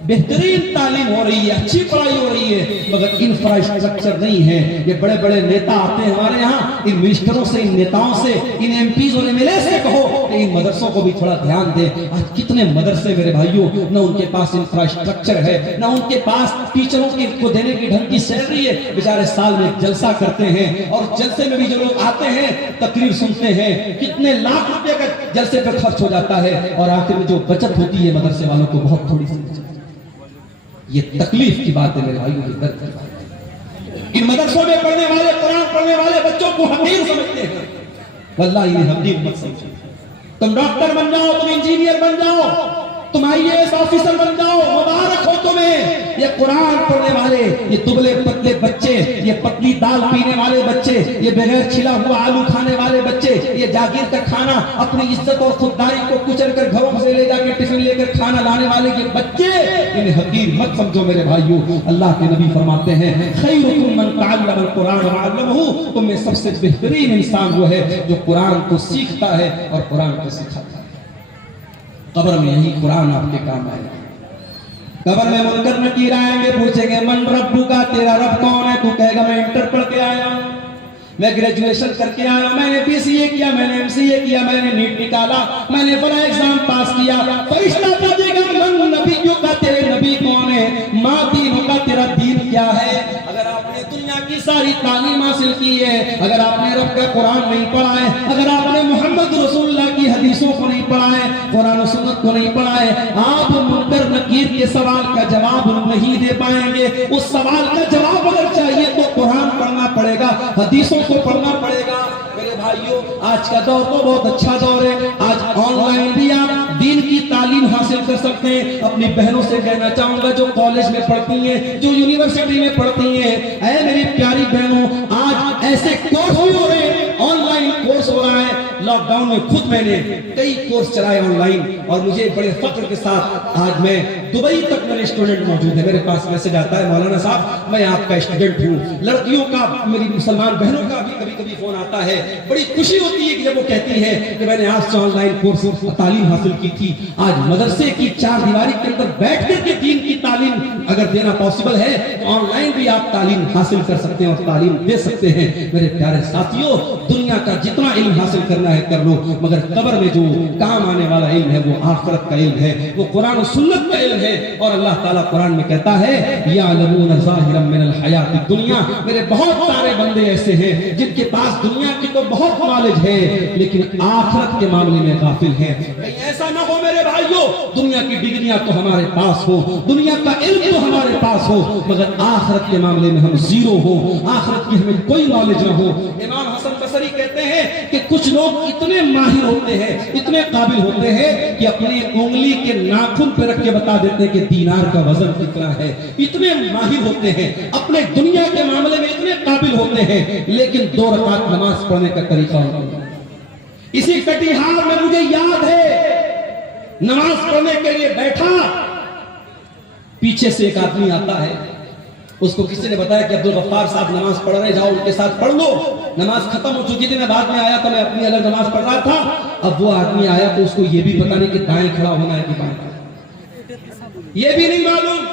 बेहतरीन तालीम हो रही है, अच्छी पढ़ाई हो रही है, मगर इंफ्रास्ट्रक्चर नहीं है। ये बड़े बड़े नेता आते हैं हमारे यहाँ, इन मिनिस्टरों से, इन नेताओं से, इन एमपीज और एमएलए से कहो कि इन मदरसों को भी थोड़ा ध्यान दे। आज कितने मदरसे मेरे भाइयों, न उनके पास इंफ्रास्ट्रक्चर है, न उनके पास टीचरों को देने की ढंग की सैलरी है। बेचारे साल में जलसा करते हैं, और जलसे में भी जो लोग आते हैं तकरीर सुनते हैं, कितने लाख रुपए का जलसे पर खर्च हो जाता है, और आखिर में जो बचत होती है मदरसे वालों को बहुत थोड़ी सी। ये तकलीफ की बात है मेरे भाइयों, की दर्द की बात है। इन मदरसों में पढ़ने वाले, कुरान पढ़ने वाले बच्चों को हकीर समझते हैं। वल्लाह इन्हें हकीर मत समझो। तुम डॉक्टर बन जाओ, तुम इंजीनियर बन जाओ, तुम आईएएस ऑफिसर बन जाओ, मुबारक हो तुम्हें। ये कुरान पढ़ने वाले, ये दुबले पतले बच्चे, ये पतली दाल पीने वाले बच्चे, ये बगैर छिला हुआ आलू खाने वाले बच्चे, ये जागीर का खाना, अपनी इज्जत और खुददारी को कुचल कर घरों से ले जाकर टिफिन लेकर खाना लाने वाले ये बच्चे, इन्हें हकीर मत समझो मेरे भाइयों। अल्लाह के नबी फरमाते हैं, खैरुकुम मन तअल्लम अल-कुरान व अल्लमहु, तुम में सबसे बेहतरीन इंसान वो है जो कुरान को सीखता है और कुरान को सिखाता है। कब्र में यही कुरान आपके काम आएगा। कब्र में मुनकर नकीर आएंगे, पूछेंगे मन रब्बू का, तेरा रब कौन है? तू कहेगा मैं इंटर पढ़ के आया हूं, मैं ग्रेजुएशन करके आया हूं, मैंने बीसीए किया, मैंने एमसीए किया, मैंने नीट निकाला, मैंने बड़ा एग्जाम पास किया। फरिश्ता पूछेगा मन नबियों का, तेरे नबी कौन है? माँ दीनों का, तेरा दीन क्या है? अगर आपने दुनिया की सारी तालीम हासिल की है, अगर आपने रब का कुरान नहीं पढ़ा है, अगर आपने मोहम्मद रसूलुल्लाह की हदीसों को नहीं पढ़ा है, कुरान और सुन्नत को नहीं पढ़ा है, आप मुनकर नकीर के सवाल का जवाब नहीं दे पाएंगे। उस सवाल का जवाब अगर चाहिए तो कुरान पढ़ना पड़ेगा, हदीसों को पढ़ना पड़ेगा। मेरे भाइयों, आज का दौर तो बहुत अच्छा दौर है। आज ऑनलाइन भी आप दीन की तालीम हासिल कर सकते हैं। अपनी बहनों से कहना चाहूंगा, जो कॉलेज में पढ़ती हैं, जो यूनिवर्सिटी में पढ़ती हैं, ऐ मेरी प्यारी बहनों, आज ऐसे कोर्स भी हो रहे हैं, ऑनलाइन कोर्स हो रहा है। लॉकडाउन में खुद मैंने कई कोर्स चलाए ऑनलाइन, और मुझे बड़े फख्र के साथ आज मैं दुबई तक मेरे स्टूडेंट मौजूद है। मेरे पास मैसेज आता है, मौलाना साहब मैं आपका स्टूडेंट हूँ। लड़कियों का, मेरी मुसलमान बहनों का भी कभी कभी फोन आता है। बड़ी खुशी होती है कि जब वो कहती है कि मैंने आपसे ऑनलाइन कोर्स तालीम हासिल की थी। आज मदरसे की चार दीवारी के अंदर बैठ कर के दीन की तालीम अगर देना पॉसिबल है तो ऑनलाइन भी आप तालीम हासिल कर सकते हैं और तालीम दे सकते हैं। मेरे प्यारे साथियों, दुनिया का जितना इल्म हासिल करना है कर लो, मगर कब्र में जो काम आने वाला इल्म है वो आखिरत का इल्म है, वो कुरान और सुन्नत का इल्म है। और अल्लाह ताला कुरान में कहता है, यालमून ज़ाहिरम मिनल हयातिद दुनिया। मेरे बहुत सारे बंदे ऐसे हैं जिनके पास दुनिया की तो बहुत नॉलेज है, लेकिन आखिरत के मामले में गाफिल हैं। कहीं ऐसा ना हो मेरे भाइयों, दुनिया की डिग्रियां तो हमारे पास हो, दुनिया का इल्म तो हमारे पास हो, मगर आखिरत के मामले में हम जीरो हो, आखिरत की हमें कोई नॉलेज ना हो। इमाम हसन बसरी कहते हैं कि कुछ लोग इतने माहिर होते हैं, इतने काबिल होते हैं कि अपनी उंगली के नाखून पे रख के बता देते हैं कि दीनार का वजन कितना है। इतने माहिर होते हैं, अपने दुनिया के मामले में इतने काबिल होते हैं, लेकिन 2 रकात नमाज पढ़ने का तरीका होता है। इसी कटिहार में मुझे याद है, नमाज पढ़ने के लिए बैठा, पीछे से एक आदमी आता है, उसको किसी ने बताया कि अब्दुल गफ्फार साहब नमाज पढ़ रहे, जाओ उनके साथ पढ़ लो। नमाज खत्म हो चुकी थी, मैं बाद में आया तो मैं अपनी अलग नमाज पढ़ रहा था। अब वो आदमी आया तो उसको ये भी पता नहीं कि दाएं खड़ा होना है कि बाएं, ये भी नहीं मालूम।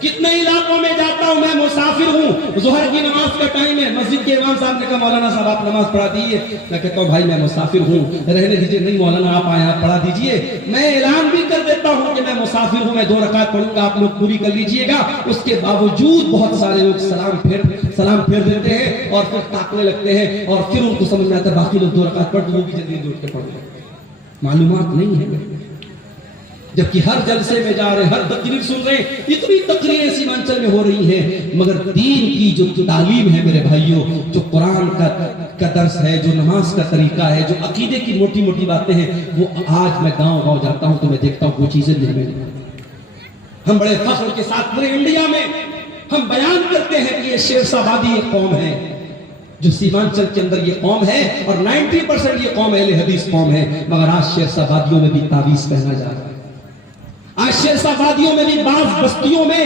कितने इलाकों में जाता हूं, मैं मुसाफिर हूं, जोहर की नमाज का टाइम है, मस्जिद के इमाम साहब ने कहा मौलाना साहब आप नमाज पढ़ा दीजिए। मैं कहता हूं भाई मैं मुसाफिर हूं, रहने दीजिए। नहीं मौलाना आप आए, आप पढ़ा दीजिए। मैं ऐलान भी कर देता हूं कि मैं मुसाफिर हूं, मैं 2 रकात पढ़ूंगा, आप लोग पूरी कर लीजिएगा। उसके बावजूद बहुत सारे लोग सलाम फेर देते हैं और फिर ताकने लगते हैं, और फिर उनको समझ में आता है बाकी लोग 2 रकात पढ़, वो भी जल्दी उठ के पढ़ रहे। मालूमात नहीं है, जबकि हर जलसे में जा रहे, हर तकरीर सुन रहे, इतनी तकरीरें सीमांचल में हो रही हैं, मगर दीन की जो तालीम है मेरे भाइयों, जो कुरान का दर्स है, जो नमाज का तरीका है, जो अकीदे की मोटी मोटी बातें हैं, वो आज मैं गांव जाता हूं तो मैं देखता हूं वो चीजें नहीं मिलती। हम बड़े फख्र के साथ पूरे इंडिया में हम बयान करते हैं कि ये शेरशाहवादी एक कौम है, जो सीमांचल के अंदर ये कौम है, और 90% ये कौम अहले हदीस कौम है, मगर आज शेरशाहवादियों में भी ताबीज पहना जा रहा है। आज शेरशाहवादियों में भी बाज़ बस्तियों में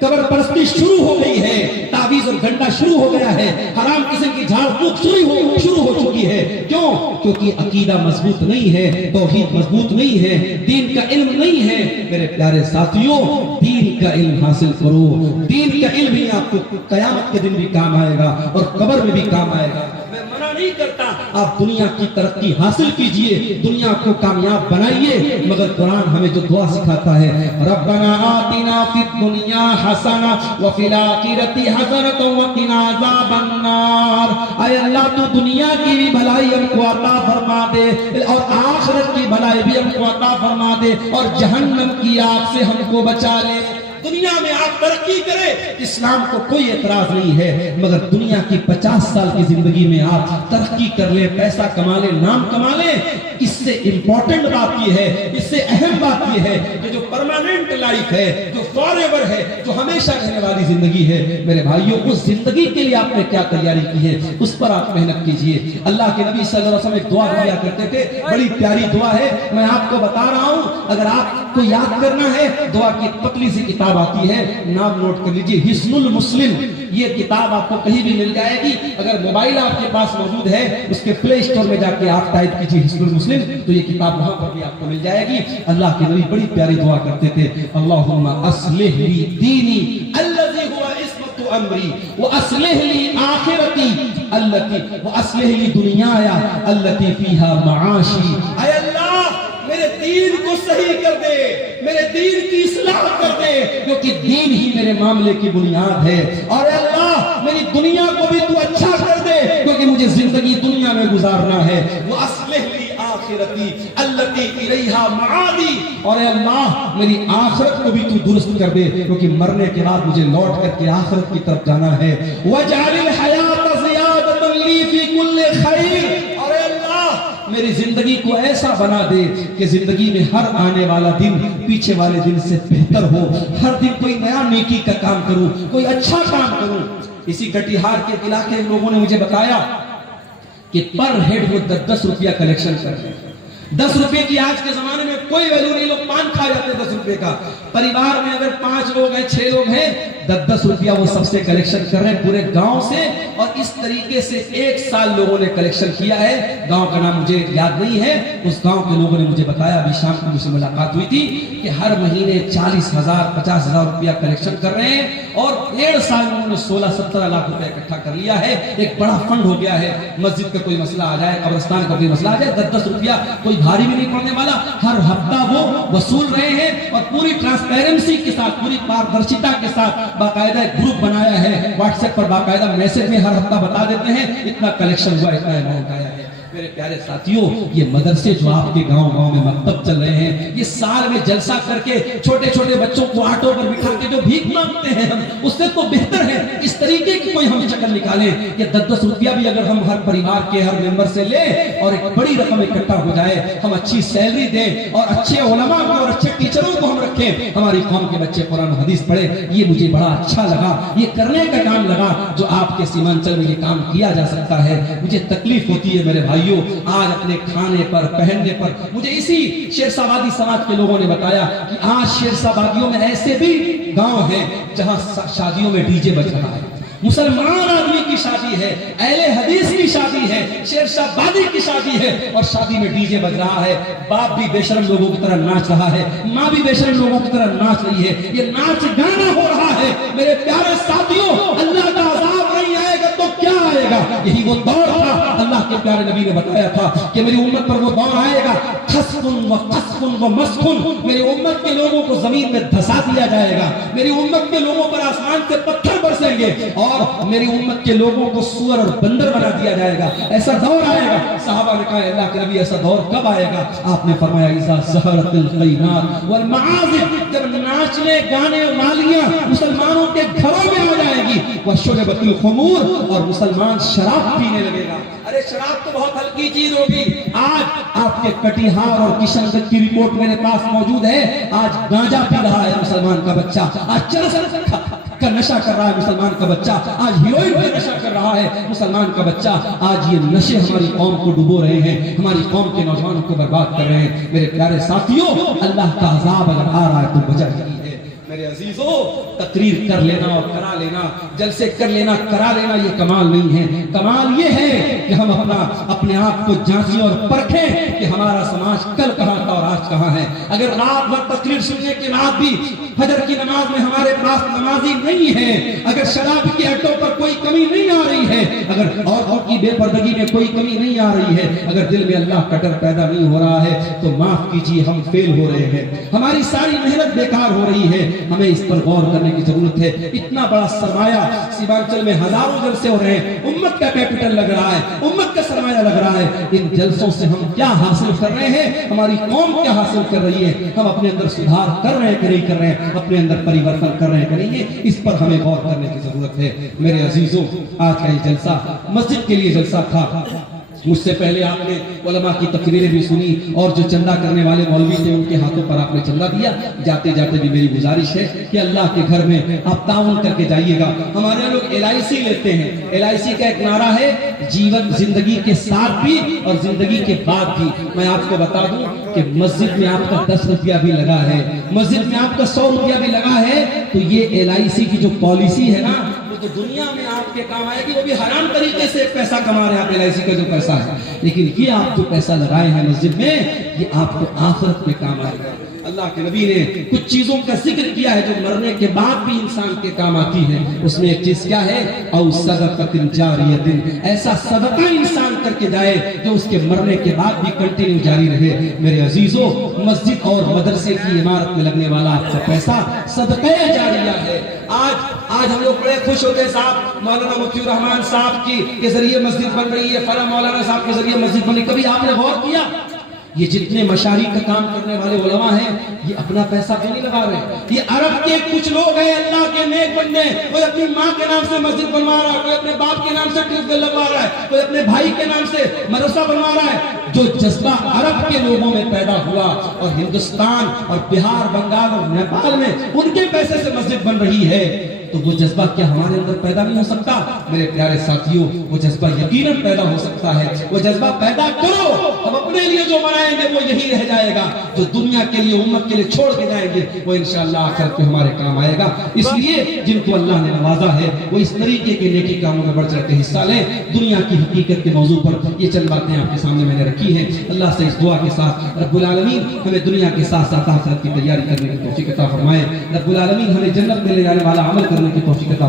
कब्र परस्ती शुरू हो गई है, तावीज और घंटा शुरू हो गया है, हराम किस्म की झाड़ फूक शुरू हो चुकी है। क्यों? क्योंकि अकीदा मजबूत नहीं है, तौहीद मजबूत नहीं है, दीन का इल्म नहीं है। मेरे प्यारे साथियों, दीन का इल्म हासिल करो, दीन का इल्म ही आपको कयामत के दिन भी काम आएगा और कब्र में भी काम आएगा। मैं मना नहीं करता, आप दुनिया की तरक्की हासिल कीजिए, दुनिया को कामयाब बनाइए, मगर कुरान हमें जो दुआ सिखाता है, रब्बना आतिना फिद दुनिया हसना व फिल आखिरति हसनत व क़िना अज़ाबन्नार। ऐ अल्लाह तू दुनिया की भी भलाई हमको अता फरमा दे और आखिरत की भलाई भी हमको अता फरमा दे और जहन्नम की आग से हमको बचा ले। दुनिया में आप तरक्की करें, इस्लाम को कोई एतराज नहीं है, मगर दुनिया की 50 साल की जिंदगी में आप तरक्की कर ले, पैसा कमा ले, नाम कमा ले, इससे इंपॉर्टेंट बात यह है, इससे अहम बात यह है कि जो परमानेंट लाइफ है, जो फॉरएवर है, जो हमेशा रहने वाली जिंदगी है, मेरे भाइयों उस जिंदगी के लिए आपने क्या तैयारी की है, उस पर आप मेहनत कीजिए। अल्लाह के नबी सल्लल्लाहु अलैहि वसल्लम एक दुआ दिया करते थे, बड़ी प्यारी दुआ है, मैं आपको बता रहा हूं, अगर आपको याद करना है, दुआ की पतली सी किताब आती है, नाम नोट कर लीजिए, हिस्नुल मुस्लिम। ये किताब आपको कहीं भी मिल जाएगी, अगर मोबाइल आपके पास मौजूद है, उसके प्ले स्टोर में जाके आप टाइप कीजिए हिस्नुल मुस्लिम, तो ये किताब वहां पर भी आपको मिल जाएगी। अल्लाह के नबी बड़ी प्यारी दुआ करते थे, अल्लाहुम्मा अस्लिह ली दीनी अल्लज़ी हुवा इस्मतु अमरी व अस्लिह ली आखिरती अल्लती व अस्लिह ली दुनियाया अल्लती फीहा माआशी। ऐ अल्लाह मेरे दीन को सही कर दे, मेरे दीन की इस्लाह कर दे, क्योंकि दीन ही मेरे मामले की बुनियाद है। और अल्लाह मेरी दुनिया को भी तू अच्छा कर दे, क्योंकि मुझे जिंदगी दुनिया में गुजारना है। वो अस्लिह ली आखिरती अल्लती इलैहा माआदी। और अल्लाह मेरी आखिरत को भी तू दुरुस्त कर दे, क्योंकि मरने के बाद मुझे लौट करके आखिरत की तरफ जाना है। वजअलिल हयात ज़ियादतन ली फी कुल्लि खैर। और अल्लाह मेरी जिंदगी को ऐसा बना दे कि जिंदगी में हर आने वाला दिन पीछे वाले दिन से बेहतर हो, हर दिन कोई नया नेकी का काम करूं, कोई अच्छा काम करूं। इसी कटिहार के इलाके के लोगों ने मुझे बताया कि पर हेड वो 10-10 रुपया कलेक्शन कर रहे हैं। 10 रुपए की आज के जमाने में कोई वैल्यू नहीं, लोग पान खा जाते 10 रुपए का। परिवार में अगर 5 लोग हैं, 6 लोग हैं, 10-10 रुपया वो सबसे कलेक्शन कर रहे हैं पूरे गांव से। और इस तरीके से 1 साल लोगों ने कलेक्शन किया है। गांव का नाम मुझे याद नहीं है, उस गांव के लोगों ने मुझे बताया, अभी शाम को मुझसे मुलाकात हुई थी, कि हर महीने 40,000 50,000 रुपया कलेक्शन कर रहे हैं। और 1.5 साल में उन्होंने 16-17 लाख रुपया इकट्ठा कर लिया है। एक बड़ा फंड हो गया है। मस्जिद का कोई मसला आ जाए, कब्रिस्तान का कोई मसला आ जाए, 10-10 रुपया कोई भारी भी नहीं पड़ने वाला, हर हफ्ता वो वसूल रहे हैं। और पूरी ट्रांसपेरेंसी के साथ, पूरी पारदर्शिता के साथ बाकायदा एक ग्रुप बनाया है, व्हाट्सएप पर बाकायदा मैसेज में हर हफ्ता बता देते हैं इतना कलेक्शन हुआ, इतना अमाउंट आया है। मेरे प्यारे साथियों, ये मदरसे जो आपके गांव-गांव में मकतब चल रहे हैं, ये साल में जलसा करके छोटे-छोटे बच्चों को ऑटो पर बिठा के जो भीख मांगते हैं हम, उससे तो बेहतर है इस तरीके की कोई हम शक्ल निकालें कि 10-10 रुपया भी अगर हम हर परिवार के हर मेंबर से ले और एक बड़ी रकम इकट्ठा हो जाए, हम अच्छी सैलरी दें और अच्छे उलमा को और अच्छे टीचरों को हम रखें, हमारी कौम के बच्चे कुरान हदीस पढ़े। ये मुझे बड़ा अच्छा लगा, ये करने का काम लगा जो आपके सीमांचल में ये काम किया जा सकता है। मुझे तकलीफ होती है मेरे भाइयों, आज अपने खाने पर, पहनने पर। मुझे इसी शेरशाबादी समाज के लोगों ने बताया कि आज शेरशाबादियों में ऐसे भी गांव हैं जहां शादियों में डीजे बज रहा है। मुसलमान आदमी की शादी है, अहले हदीस की शादी है, शेरशाबादी की शादी है और शादी में डीजे बज रहा है। बाप भी बेशरम लोगों की तरह नाच रहा है, माँ भी बेशरम लोगों की तरह नाच रही है। ये नाच गाना हो रहा है। मेरे प्यारे साथियों, अल्लाह का अज़ाब नहीं आएगा तो क्या आएगा? यही वो दौर था, अल्लाह के प्यारे नबी ने बताया था कि मेरी उम्मत पर वो दौर आएगा, खस्फुन व मस्खुन, मेरी उम्मत के लोगों को जमीन में धसा दिया जाएगा, मेरी उम्मत के लोगों पर आसमान से पत्थर बरसेंगे और मेरी उम्मत के लोगों को सूअर और बंदर बना दिया जाएगा। ऐसा दौर आएगा। सहाबा ने कहा, अल्लाह के नबी ऐसा दौर कब आएगा? आपने फरमाया, इज़ा ज़हरतिल ग़ीनात वल मआज़िफ, जब नाचने गाने वालियां मुसलमानों के घरों में आ जाएगी, व शुरबतिल खुमूर, और मुसलमान शराब पीने लगेगा। अरे शराब तो बहुत हल्की चीज होगी। आज आपके कटिहार और किशनगंज की रिपोर्ट मेरे पास मौजूद है। आज गांजा पी रहा है मुसलमान का बच्चा, आज चरस का नशा कर रहा है मुसलमान का बच्चा, आज हीरोइन का नशा कर रहा है मुसलमान का बच्चा। आज ये नशे हमारी कौम को डुबो रहे हैं, हमारी कौम के नौजवानों को बर्बाद कर रहे हैं। मेरे प्यारे साथियों, अल्लाह का अज़ाब अगर आ रहा है तो वजह यही है। मेरे अजीजों, तकरीर कर लेना और करा लेना, जलसे कर लेना, करा लेना, ये कमाल नहीं है। कमाल ये है कि हम अपने आप को जांचें और परखें कि हमारा समाज कल कहाँ था और आज कहाँ है। अगर रात भर तकरीर सुनने के बाद भी फजर की नमाज में हमारे पास नमाजी नहीं है, अगर शराब के अड्डों पर कोई कमी नहीं आ रही है, अगर औरतों की बेपर्दगी में कोई कमी नहीं आ रही है, अगर दिल में अल्लाह का डर पैदा नहीं हो रहा है, तो माफ कीजिए, हम फेल हो रहे हैं। हमारी सारी मेहनत बेकार हो रही है। हमें इस पर गौर करने की जरूरत है। इतना बड़ा सरमाया सीमांचल में हजारों जलसे हो रहे हैं, उम्मत का कैपिटल लग रहा है, उम्मत का सरमाया लग रहा है। इन जलसों से हम क्या हासिल कर रहे हैं? हमारी कौम क्या हासिल कर रही है? हम अपने अंदर सुधार कर रहे हैं कि नहीं कर रहे हैं? अपने अंदर परिवर्तन कर रहे हैं कि नहीं? इस पर हमें गौर करने की जरूरत है। मेरे अजीजों, आज का ये जलसा मस्जिद के लिए जलसा था। मुझसे पहले आपने उलमा की तकरीरें भी सुनी और जो चंदा करने वाले मौलवी थे उनके हाथों पर आपने चंदा दिया। जाते जाते भी मेरी गुजारिश है कि अल्लाह के घर में आप ताउन करके जाइएगा। हमारे लोग LIC लेते हैं। LIC का एक नारा है, जीवन जिंदगी के साथ भी और जिंदगी के बाद भी। मैं आपको बता दूं कि मस्जिद में आपका 10 रुपया भी लगा है, मस्जिद में आपका 100 रुपया भी लगा है, तो ये LIC की जो पॉलिसी है ना, तो दुनिया में आपके काम आएगी। वो भी हराम तरीके से पैसा कमा रहे हैं आप, LIC का जो पैसा है, लेकिन ये आप जो पैसा लगाए हैं मस्जिद में, ये आपको आखिरत में काम आएगा। अल्लाह के नबी ने कुछ चीजों का जिक्र किया है जो मरने के बाद भी इंसान के काम आती है। उसमें एक चीज क्या है? औ सदक़तिन जारियतिन, ऐसा सदका इंसान करके जाए जो उसके मरने के बाद भी कंटिन्यू जारी रहे। मेरे अजीजों, मस्जिद और मदरसे की इमारत में लगने वाला आपका पैसा सदका जारिया है। आज हम लोग बड़े खुश होते हैं, साहब मौलाना मुफ्ती रहमान साहब के जरिए मस्जिद बन रही है, फला मौलाना साहब के जरिए मस्जिद बनी। कभी आपने गौर किया? ये जितने मशारी का काम करने वाले उलमा हैं, ये अपना पैसा क्यों नहीं लगा रहे? ये अरब के कुछ लोग हैं, अल्लाह के नेक बंदे, कोई अपनी माँ के नाम से मस्जिद बनवा रहा है, कोई अपने बाप के नाम से ट्यूबवेल लगवा रहा है, कोई अपने भाई के नाम से मदरसा बनवा रहा है। जो जज्बा अरब के लोगों में पैदा हुआ और हिंदुस्तान और बिहार, बंगाल और नेपाल में उनके पैसे से मस्जिद बन रही है, तो वो जज्बा क्या हमारे अंदर पैदा नहीं हो सकता? मेरे प्यारे साथियों, वो जज्बा यकीनन पैदा हो सकता है। वो जज्बा पैदा करो, हम अपने लिए जो बनाएंगे वो यही रह जाएगा। जो दुनिया के लिए, उम्मत के लिए छोड़ के जाएंगे वो इंशाअल्लाह आखिरत में हमारे काम आएगा। इसलिए जिनको अल्लाह ने नवाजा है वो इस तरीके के नेकी कामों में बढ़ चढ़ के हिस्सा लें। दुनिया की हकीकत के मौजू पर ये चंद बातें आपके सामने मैंने रखी हैं। अल्लाह से इस दुआ के साथ रब्बुल आलमीन हमें दुनिया के साथ साथ आखिरत की तैयारी करने की तौफीक अता फरमाए। रब्बुल आलमीन हमें जन्नत में ले जाने वाला अमल करने की तौफीक अता